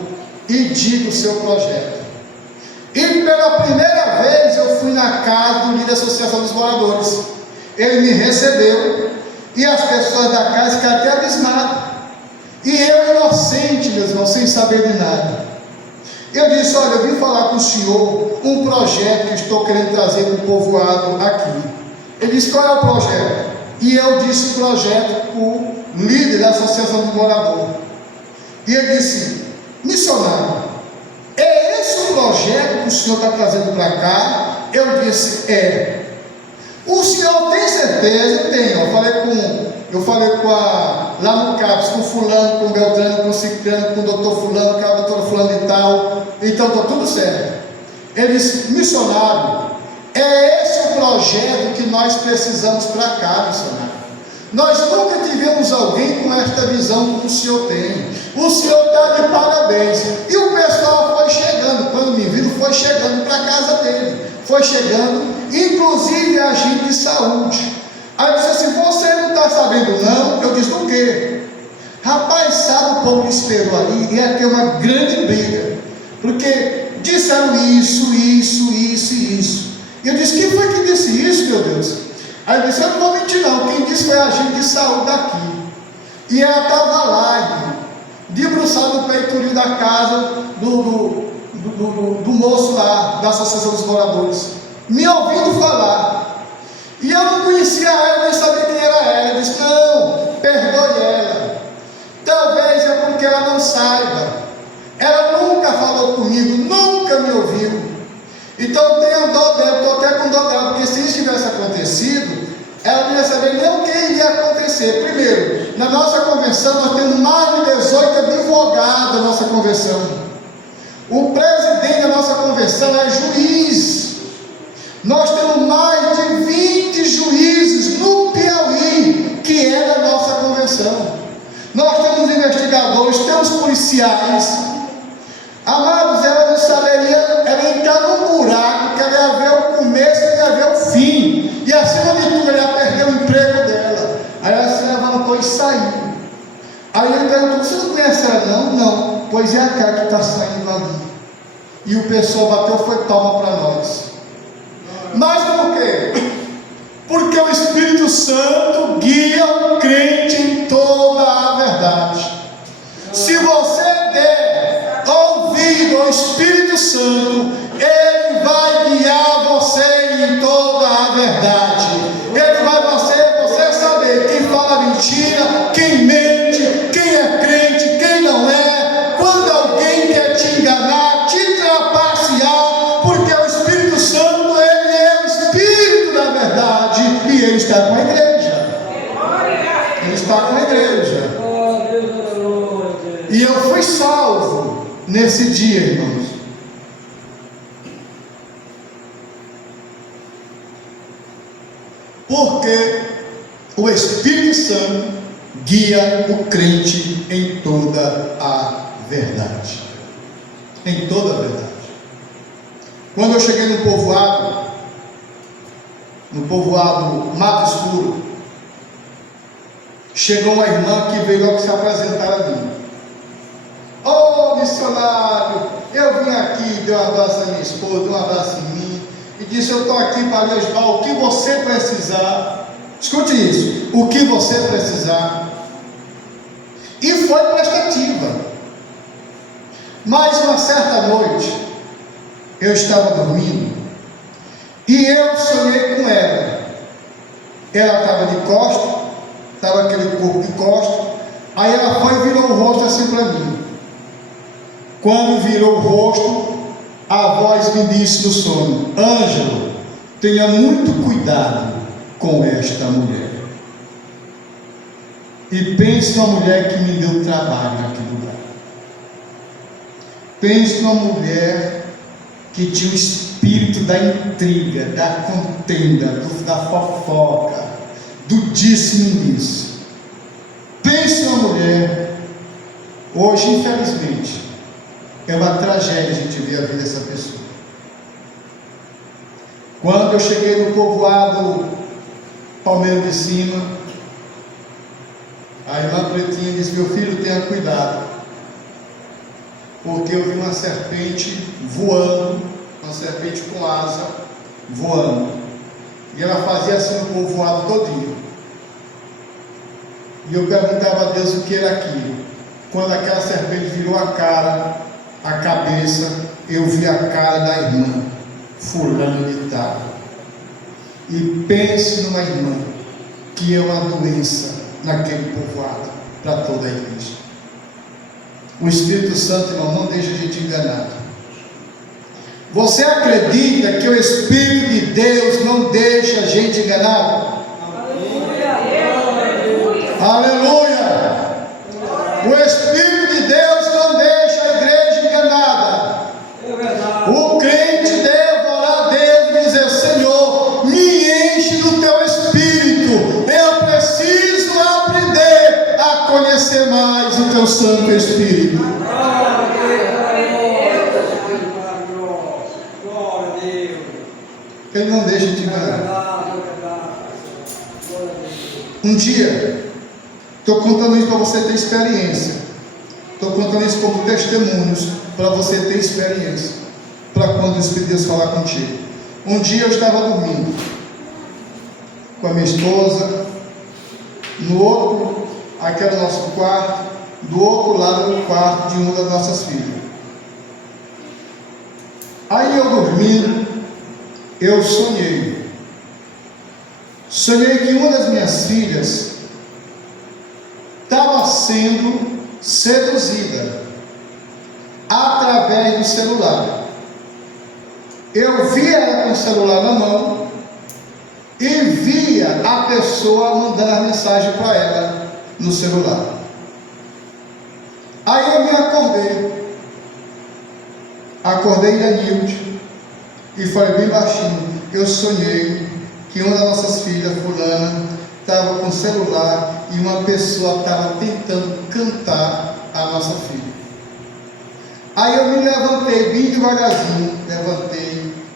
e diga o seu projeto. E pela primeira vez eu fui na casa do líder da associação dos moradores. Ele me recebeu e as pessoas da casa ficaram até abismadas. E eu, inocente, meus irmãos, sem saber de nada, eu disse: olha, eu vim falar com o senhor um projeto que estou querendo trazer para o povoado aqui. Ele disse: qual é o projeto? E eu disse o projeto para o líder da associação de morador. E ele disse: missionário, é esse o projeto que o senhor está trazendo para cá? Eu disse: é. O senhor tem certeza? Tenho. Eu falei lá no CAPS, com fulano, com Beltrano, com Ciclano, com o doutor fulano, com a doutora fulano e tal. Então está tudo certo. Ele disse: missionário, é esse o projeto que nós precisamos para cá, missionário. Nós nunca tivemos alguém com esta visão como o senhor tem. O senhor está de parabéns. E o pessoal foi chegando, quando me viram, foi chegando para a casa dele. Foi chegando, inclusive agente de saúde. Aí disse assim: você não está sabendo não? Eu disse: do quê? Rapaz, sabe, o povo me esperou ali, ia ter uma grande briga, porque disseram isso. E eu disse: quem foi que disse isso, meu Deus? Aí ele disse: eu não vou mentir não, quem disse foi a agente de saúde daqui. E ela estava lá, irmão, debruçada no peitorinho da casa do moço lá, da Associação dos Moradores, me ouvindo falar. E eu não conhecia ela, nem sabia quem era ela. Eu disse: não, perdoe ela. Talvez é porque ela não saiba. Ela nunca falou comigo, nunca me ouviu. Então eu tenho dó dela, estou até com dó dela, porque se isso tivesse acontecido, ela não ia saber nem o que iria acontecer. Primeiro, na nossa convenção nós temos mais de 18 advogados na nossa convenção. O presidente da nossa convenção é juiz. Nós temos mais de 20 juízes no Piauí, que é da nossa convenção. Nós temos investigadores, temos policiais. Amados, ela não saberia, ela ia entrar num buraco, que ela ia ver o começo e ia ver o fim. E acima de tudo, ela ia perder o emprego dela. Aí ela se levantou e saiu. Aí ele perguntou: você não conhece ela? Não, não. Pois é a cara que está saindo ali. E o pessoal bateu, foi palma para nós. Mas por quê? Porque o Espírito Santo guia o crente em toda a verdade. Se você der ouvido ao Espírito Santo, ele vai guiar você em toda a verdade. Ele vai fazer você saber quem fala mentira, quem mente, quem é crente, quem não é. Quando alguém quer te enganar, te trapacear, porque o Espírito Santo, ele é o Espírito da verdade, e ele está com a igreja. Ele está com a igreja. E eu fui salvo nesse dia, irmãos. Porque o Espírito Santo guia o crente em toda a verdade. Em toda a verdade. Quando eu cheguei no povoado Mato Escuro, chegou uma irmã que veio logo se apresentar a mim. Ô missionário, eu vim aqui, dei um abraço à minha esposa, dei um abraço em mim, e disse: eu estou aqui para lhe ajudar o que você precisar. Escute isso, o que você precisar. E foi prestativa. Mas uma certa noite, eu estava dormindo, e eu sonhei com ela. Ela estava de costas, estava aquele corpo de costas. Aí ela foi e virou o rosto assim para mim. Quando virou o rosto, a voz me disse no sonho: Ângelo, tenha muito cuidado com esta mulher. E pense numa mulher que me deu trabalho naquele lugar. Pense numa mulher que tinha o espírito da intriga, da contenda, da fofoca, do disse-me-disse. Pense numa mulher. Hoje, infelizmente, é uma tragédia a gente ver a vida dessa pessoa. Quando eu cheguei no povoado Palmeira de Cima, a irmã Pretinha disse: meu filho, tenha cuidado, porque eu vi uma serpente voando, uma serpente com asa voando, e ela fazia assim no povoado todinho. E eu perguntava a Deus o que era aquilo. Quando aquela serpente virou a cara, a cabeça, eu vi a cara da irmã, fulano de tal. E pense numa irmã que é uma doença naquele povoado, para toda a igreja. O Espírito Santo, irmão, não deixa a gente enganado. Você acredita que o Espírito de Deus não deixa a gente enganado? Aleluia! Aleluia! O Espírito de Deus não deixa a igreja enganada. O crente deve orar a Deus e dizer: Senhor, me enche do teu Espírito. Eu preciso aprender a conhecer mais o teu Santo Espírito. Ele não deixa de enganar. Um dia, estou contando isso para você ter experiência. Estou contando isso como testemunhos para você ter experiência, para quando o Espírito de Deus falar contigo. Um dia eu estava dormindo com a minha esposa, no outro, aqui era o nosso quarto, do outro lado do quarto de uma das nossas filhas. Aí eu dormindo, eu sonhei que uma das minhas filhas estava sendo seduzida através do celular. Eu via ela com o celular na mão e via a pessoa mandando a mensagem para ela no celular. Aí eu me acordei da Nilde e falei bem baixinho: eu sonhei que uma das nossas filhas, fulana, estava com o celular e uma pessoa estava tentando cantar a nossa filha. Aí eu me levantei bem devagarzinho,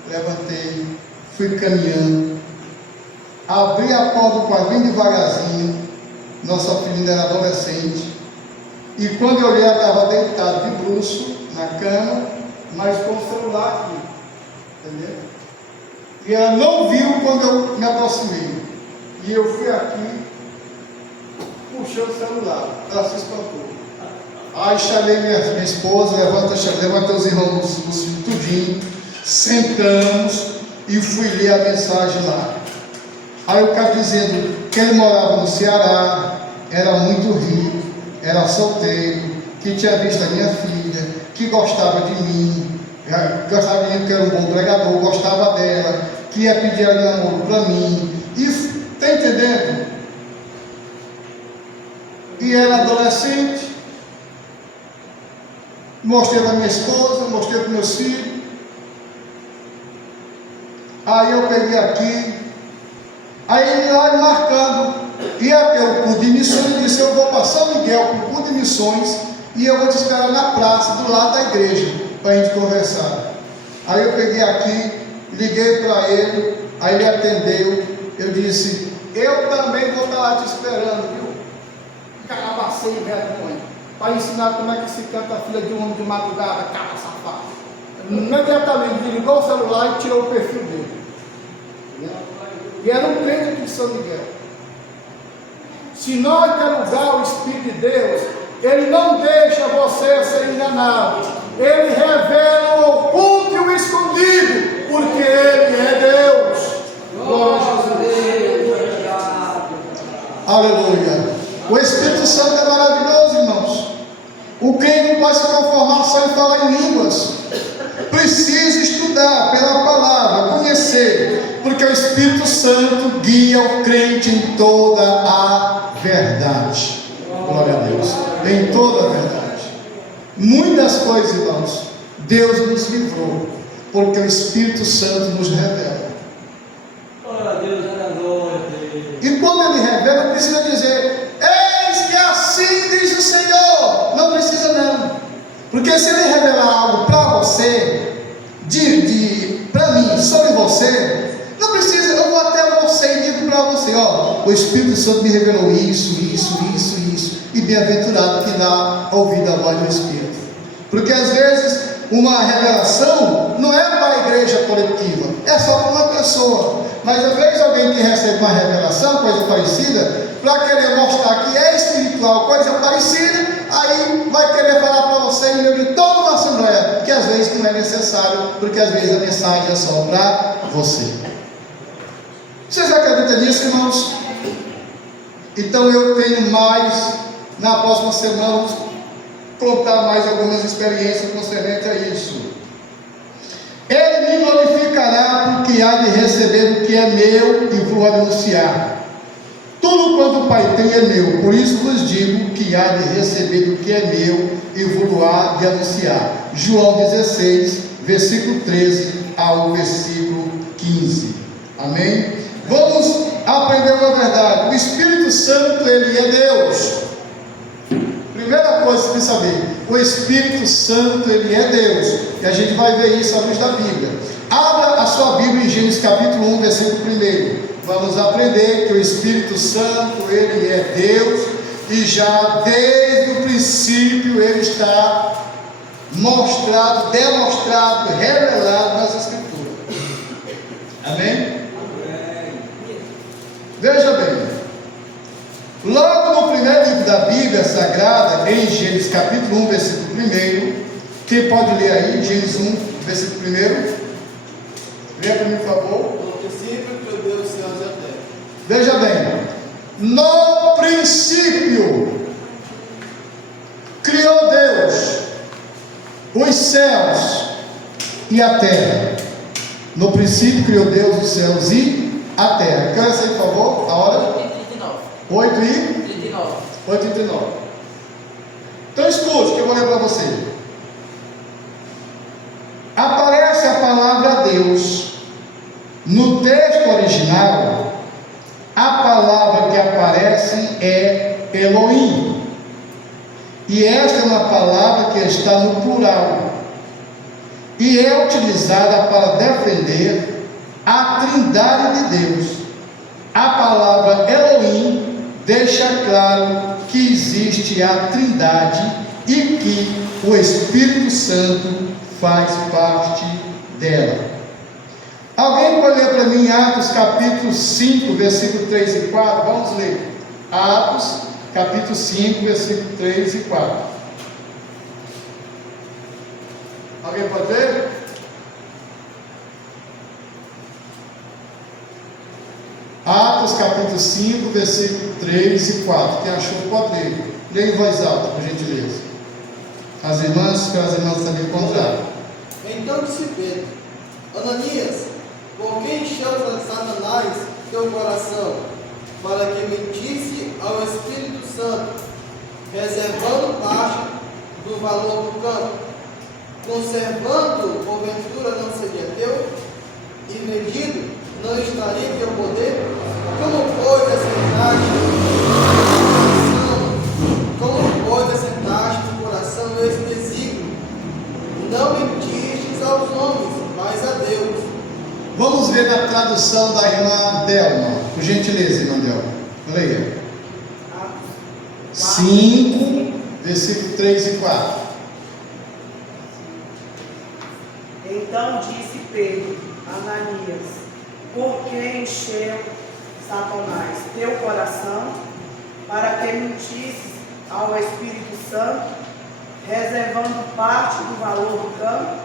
levantei, fui caminhando, abri a porta do quarto bem devagarzinho. Nossa filha ainda era adolescente, e quando eu olhei, ela estava deitada de bruço na cama, mas com o celular aqui, entendeu? E ela não viu quando eu me aproximei, e eu fui aqui, puxei o celular, ela se espantou. Aí chamei minha esposa: levanta os irmãos tudinho, sentamos e fui ler a mensagem lá. Aí o cara dizendo que ele morava no Ceará, era muito rico, era solteiro, que tinha visto a minha filha, que gostava de mim, que era um bom pregador, gostava dela, que ia pedir ela de namoro para mim. E está entendendo? E ela adolescente. Mostrei para minha esposa, mostrei para meus filhos. Aí eu peguei aqui, aí ele lá me marcando, ia ter o culto de missões. Ele disse: eu vou para São Miguel com o culto de missões e eu vou te esperar na praça do lado da igreja para a gente conversar. Aí eu peguei aqui, liguei para ele, aí ele atendeu. Eu disse: eu também vou estar lá te esperando, viu? sem vergonha, para ensinar como é que se canta a filha de um homem de madrugada, cara safado. Imediatamente desligou o celular e tirou o perfil dele. E era um crente aqui de São Miguel. Se nós dialogar o Espírito de Deus, Ele não deixa você ser enganado. Ele revela o oculto e o escondido, porque Ele é Deus. Glória a Jesus. Aleluia. O Espírito Santo é maravilhoso, irmãos. O crente não pode se conformar só em falar em línguas. Precisa estudar pela palavra, conhecer, porque o Espírito Santo guia o crente em toda a verdade. Glória a Deus. Em toda a verdade. Muitas coisas, irmãos, Deus nos livrou, porque o Espírito Santo nos revela. Glória a Deus, glória a Deus. E quando Ele revela, não precisa dizer: eis que assim diz o Senhor. Não precisa não. Porque se Ele revelar algo para você, para mim, sobre você, não precisa, eu vou até você e digo para você: ó, o Espírito Santo me revelou isso, e bem-aventurado que dá ouvido à voz do Espírito. Porque às vezes uma revelação não é para a igreja coletiva, é só para uma pessoa. Mas às vezes alguém que recebe uma revelação, coisa parecida, para querer mostrar que é espiritual, coisa parecida, aí vai querer falar para você em meio de toda uma assembleia, que às vezes não é necessário, porque às vezes a mensagem é só para você. Vocês acreditam nisso, irmãos? Então eu tenho mais, na próxima semana, vamos contar mais algumas experiências concernentes a isso. Ele me glorificará, porque há de receber o que é meu e vou anunciar. Tudo quanto o Pai tem é meu, por isso vos digo que há de receber o que é meu e vou há de anunciar. João 16, versículo 13 ao versículo 15. Amém? Vamos aprender uma verdade. O Espírito Santo, Ele é Deus. Primeira coisa que você tem que saber: o Espírito Santo, Ele é Deus. E a gente vai ver isso à luz da Bíblia. Abra a sua Bíblia em Gênesis capítulo 1, versículo 1. Vamos aprender que o Espírito Santo, Ele é Deus. E já desde o princípio Ele está mostrado, demonstrado, revelado nas Escrituras. Amém? Veja bem, logo no primeiro livro da Bíblia Sagrada, em Gênesis capítulo 1, versículo 1, quem pode ler aí, Gênesis 1, versículo 1? Leia para mim, por favor. No princípio criou Deus os céus e a terra. Veja bem, no princípio criou Deus os céus e a terra. No princípio criou Deus os céus e a terra. Quer essa aí, por favor? A hora? 8h39. 8h39. Então escute, que eu vou ler para você. Aparece a palavra Deus. No texto original, a palavra que aparece é Elohim. E esta é uma palavra que está no plural. E é utilizada para defender a trindade de Deus. A palavra Elohim deixa claro que existe a trindade e que o Espírito Santo faz parte dela. Alguém pode ler para mim Atos capítulo 5, versículo 3 e 4? Vamos ler. Atos capítulo 5, versículo 3 e 4. Alguém pode ler? Atos capítulo 5, versículo 3 e 4. Quem achou pode ler. Leia em voz alta, por gentileza. As irmãs, para as irmãs também encontraram. Então disse Pedro: Ananias, por que encheu Satanás teu coração, para que mentisse ao Espírito Santo, reservando parte do valor do campo, conservando, porventura não seria teu, e vendido não estaria em teu poder? Como pois assentaste no coração esse desígnio? Não mentistes aos homens, mas a Deus. Vamos ver na tradução da irmã Delma, por gentileza, irmã Delma. Leia. 5, versículo 3 e 4. Então disse Pedro, Ananias, por que encheu Satanás teu coração para que mentisses ao Espírito Santo, reservando parte do valor do campo,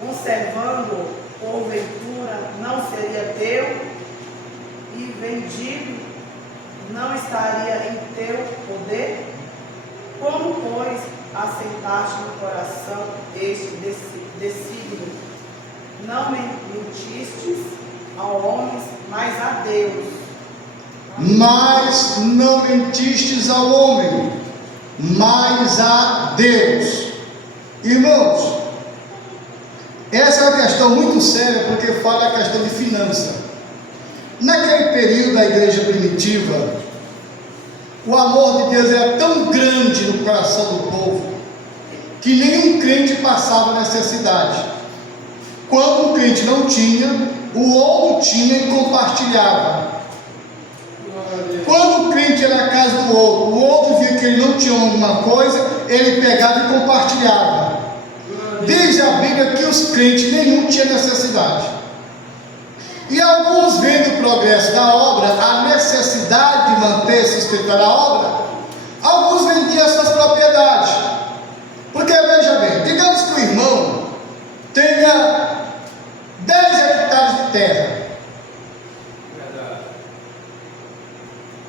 conservando porventura não seria teu, e vendido não estaria em teu poder? Como, pois, aceitaste no coração este desígnio? Não mentistes ao homem, mas a Deus. Mas não mentistes ao homem, mas a Deus. Irmãos, essa é uma questão muito séria, porque fala a questão de finança. Naquele período da igreja primitiva, o amor de Deus era tão grande no coração do povo, que nenhum crente passava necessidade. Quando o crente não tinha, o outro tinha e compartilhava. Quando o crente ia na casa do outro, o outro via que ele não tinha alguma coisa, ele pegava e compartilhava. Diz a Bíblia que os crentes nenhum tinha necessidade. E alguns, vendo o progresso da obra, a necessidade de manter e sustentar a obra, alguns vendiam suas propriedades. Porque veja bem, digamos que o irmão tenha 10 hectares de terra.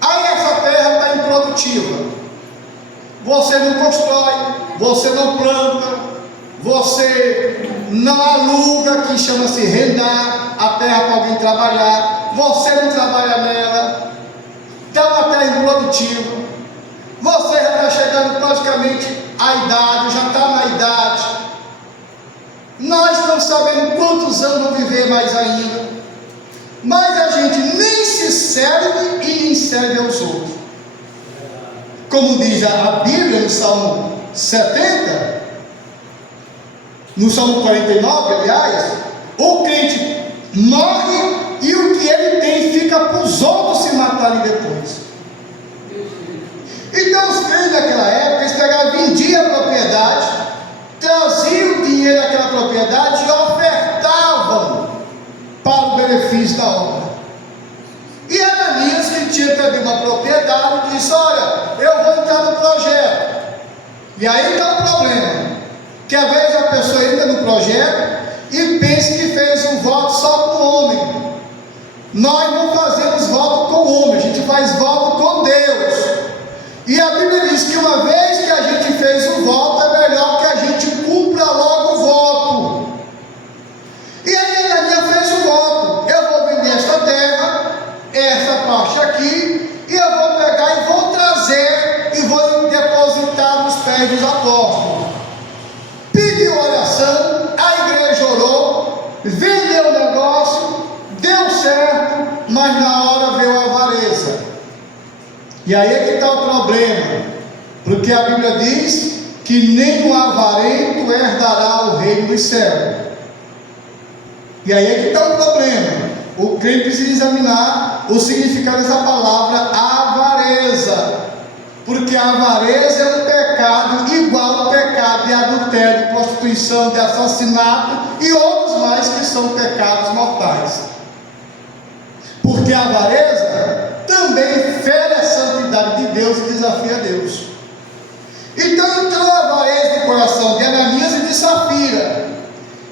Aí essa terra está improdutiva. Você não constrói, você não planta, você não aluga, que chama-se rendar a terra para alguém trabalhar, você não trabalha nela, está uma terra improdutiva, você já está chegando praticamente à idade, já está na idade, nós não sabemos quantos anos vão viver mais ainda, mas a gente nem se serve e nem serve aos outros. Como diz a Bíblia no Salmo 70, no Salmo 49, aliás, o crente morre e o que ele tem fica para os outros se matarem depois. Então os crentes daquela época, eles pegavam, vendiam a propriedade, traziam o dinheiro daquela propriedade e ofertavam para o benefício da obra. E Ananias, que tinha também uma propriedade, disse: olha, eu vou entrar no projeto. E aí está o problema, que às vezes a pessoa entra no projeto e pensa que fez um voto só com o homem. Nós não fazemos voto com o homem, a gente faz voto com Deus. E a Bíblia diz que uma vez que a gente fez um voto, é melhor que a gente cumpra logo o voto. E aí Ananias fez um voto: eu vou vender esta terra, essa parte aqui, e eu vou pegar e vou trazer e vou depositar nos pés dos apóstolos. Pediu oração, a igreja orou, vendeu o negócio, deu certo, mas na hora veio a avareza. E aí é que está o problema, porque a Bíblia diz que nem o avarento herdará o reino dos céus. E aí é que está o problema. O crente precisa examinar o significado dessa palavra avareza, porque a avareza é um pecado igual ao pecado de adultério, de prostituição, de assassinato e outros mais que são pecados mortais. Porque a avareza também fere a santidade de Deus e desafia Deus. Então entrou a avareza no coração de Ananias e de Safira,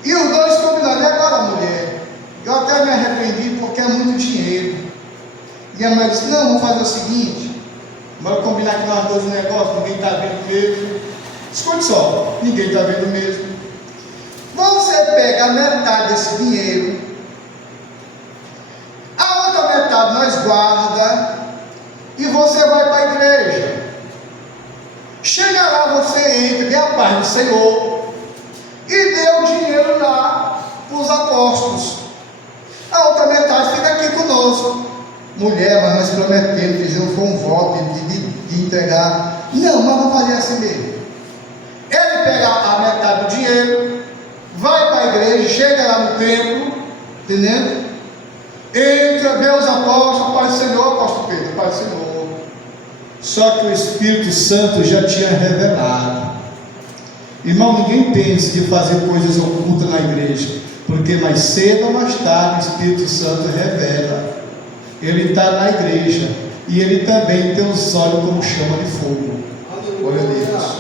e os dois combinaram: e agora, mulher? Eu até me arrependi porque é muito dinheiro. E a mulher disse: não, vamos fazer o seguinte, vamos combinar que nós dois o negócio, ninguém está vendo mesmo. Escute só, ninguém está vendo mesmo. Você pega a metade desse dinheiro, a outra metade nós guarda, e você vai para a igreja. Chega lá, você entra, dê a paz do Senhor e dê o dinheiro lá para os apóstolos. A outra metade fica aqui conosco. Mulher, mas nós prometemos, fizemos um voto de entregar. Não, mas vamos fazer assim mesmo. Ele pega a metade do dinheiro, vai para a igreja, chega lá no templo, entendendo? Entra, vê os apóstolos: Pai do Senhor, apóstolo Pedro, Pai do Senhor. Só que o Espírito Santo já tinha revelado. Irmão, ninguém pense de fazer coisas ocultas na igreja, porque mais cedo ou mais tarde o Espírito Santo revela. Ele está na igreja e ele também tem os olhos como chama de fogo. Glória a Deus.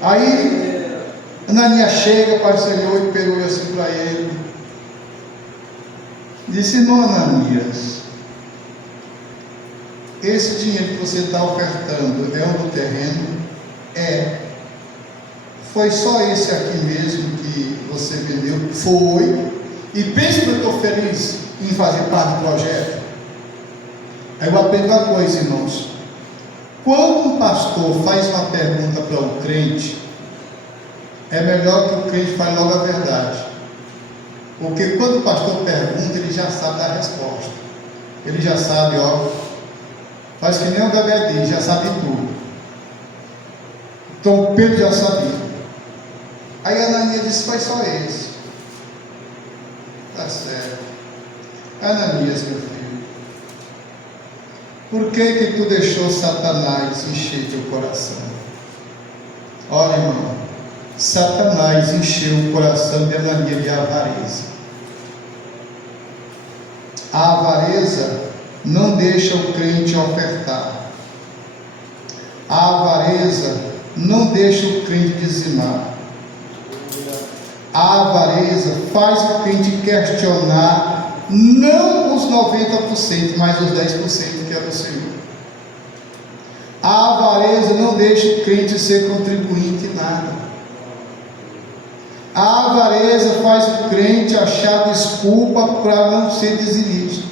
Aí Ananias chega para o Senhor e pegou assim para ele. Disse: irmão Ananias, esse dinheiro que você está ofertando é o do terreno? É. Foi só esse aqui mesmo que você vendeu? Foi. E pensa que eu estou feliz em fazer parte do projeto. Aí eu aprendo uma coisa, irmãos. Quando um pastor faz uma pergunta para um crente, é melhor que o crente fale logo a verdade. Porque quando o pastor pergunta, ele já sabe da resposta. Ele já sabe, ó. Faz que nem o bebê, já sabe tudo. Então Pedro já sabia. Aí Ananias disse: foi só esse. Tá certo. Ananias, meu filho, por que tu deixou Satanás encher teu coração? Olha, irmão, Satanás encheu o coração de Ananias de avareza. A avareza não deixa o crente ofertar. A avareza não deixa o crente dizimar. A avareza faz o crente questionar não os 90%, mas os 10% que é do Senhor. A avareza não deixa o crente ser contribuinte em nada. A avareza faz o crente achar desculpa para não ser dizimista.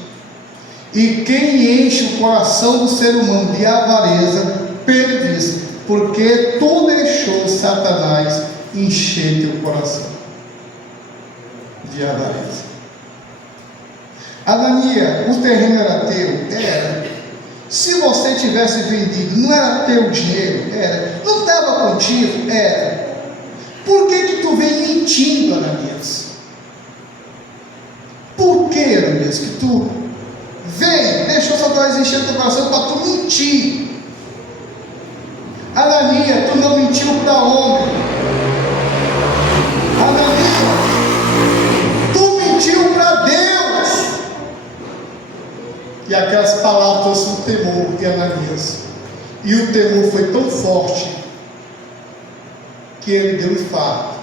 E quem enche o coração do ser humano de avareza, Pedro diz: porque tu deixou Satanás encher teu coração de avareza. Ananias, o terreno era teu? Era. Se você tivesse vendido, não era teu dinheiro? Era. Não estava contigo? Era. Por que tu vem mentindo, Ananias? Por que, Ananias, que tu vem, deixou Satanás encher teu coração para tu mentir? Ananias, tu não mentiu para homem. Ananias, tu mentiu para Deus. E aquelas palavras trouxeram um temor de Ananias. E o temor foi tão forte que ele deu infarto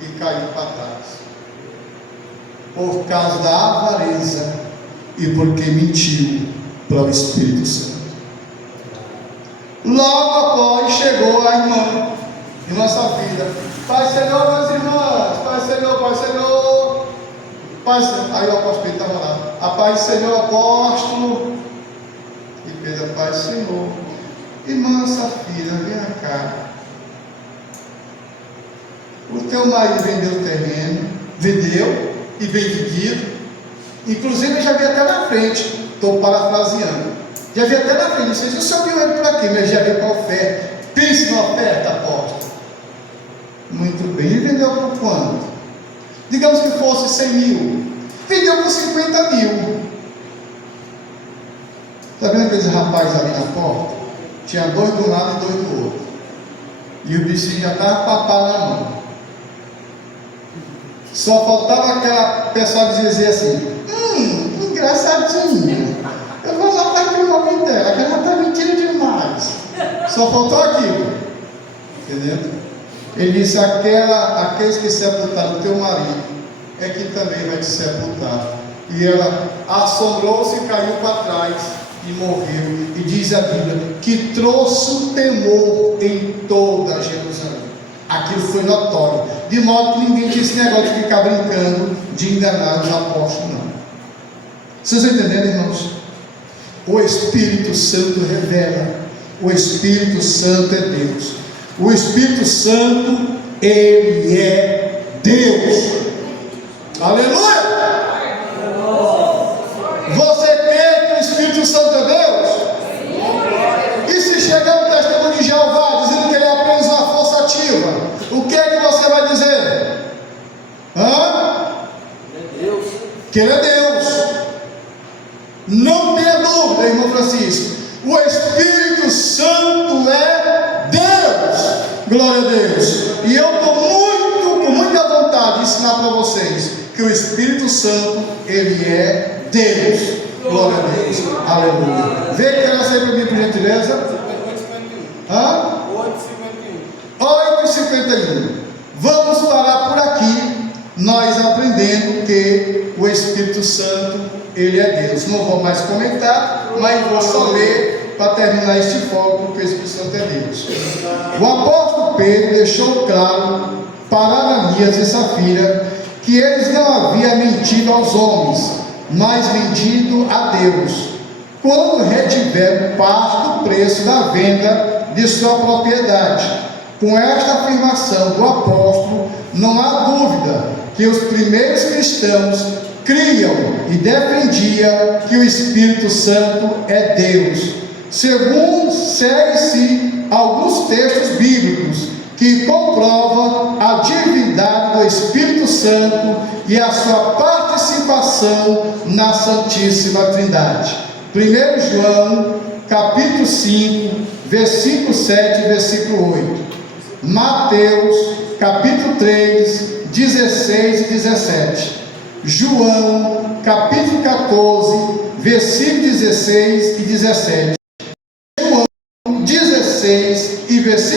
e caiu para trás. Por causa da avareza e porque mentiu para o Espírito Santo. Logo após chegou a irmã Safira. Pai Senhor, minhas irmãs, Pai Senhor, Pai Senhor. Pai Senhor. Aí o apóstolo Pedro estava lá. A Pai Senhor, apóstolo. E Pedro: Pai Senhor. Irmã Safira, vem cá. O teu marido vendeu o terreno, vendeu e vendido. Inclusive eu já vi até na frente, estou parafraseando. Já vi até na frente, não sei se o senhor viu ele por aqui, mas já veio para a oferta. Pense na oferta, apóstolo. Muito bem, e vendeu por quanto? Digamos que fosse 100 mil. Vendeu por 50 mil. Está vendo aqueles rapazes ali na porta? Tinha 2 de um lado e 2 do outro. E o bichinho já estava papado na mão. Só faltava aquela pessoa dizer assim: engraçadinho. Eu vou matar aqui o nome dela, que ela está mentindo demais. Só faltou aquilo. Entendeu? Ele disse: aqueles que sepultaram o teu marido é que também vai te sepultar. E ela assombrou-se e caiu para trás e morreu. E diz a Bíblia que trouxe o temor em toda Jerusalém. Aquilo foi notório, de modo que ninguém tinha esse negócio de ficar brincando de enganar os apóstolos, não. Vocês estão entendendo, irmãos? O Espírito Santo revela. O Espírito Santo é Deus. O Espírito Santo, ele é Deus. Aleluia! Você crê que o Espírito Santo é Deus? E se chegar no testemunho de Jeová dizendo que ele é apenas uma força ativa, o que é que você vai dizer? Que ele é Deus. Não tenha dúvida, irmão Francisco. O Espírito Santo é Deus. Glória a Deus. E eu estou com muita vontade de ensinar para vocês que o Espírito Santo, ele é Deus. Glória a Deus. Aleluia. Vem que ela sempre me, por gentileza. 8h51. Vamos parar por aqui, nós aprendendo que o Espírito Santo, ele é Deus. Não vou mais comentar, mas vou só ler para terminar este foco, que o Espírito Santo é Deus. O apóstolo Pedro deixou claro para Ananias e Safira que eles não haviam mentido aos homens, mas mentido a Deus, quando retiveram parte do preço da venda de sua propriedade. Com esta afirmação do apóstolo, não há dúvida que os primeiros cristãos criam e defendiam que o Espírito Santo é Deus. Segundo, segue-se alguns textos bíblicos que comprovam a divindade do Espírito Santo e a sua participação na Santíssima Trindade. 1 João, capítulo 5, versículo 7 e versículo 8. Mateus, capítulo 3, 16 e 17. João, capítulo 14, versículo 16 e 17. João 16 e versículo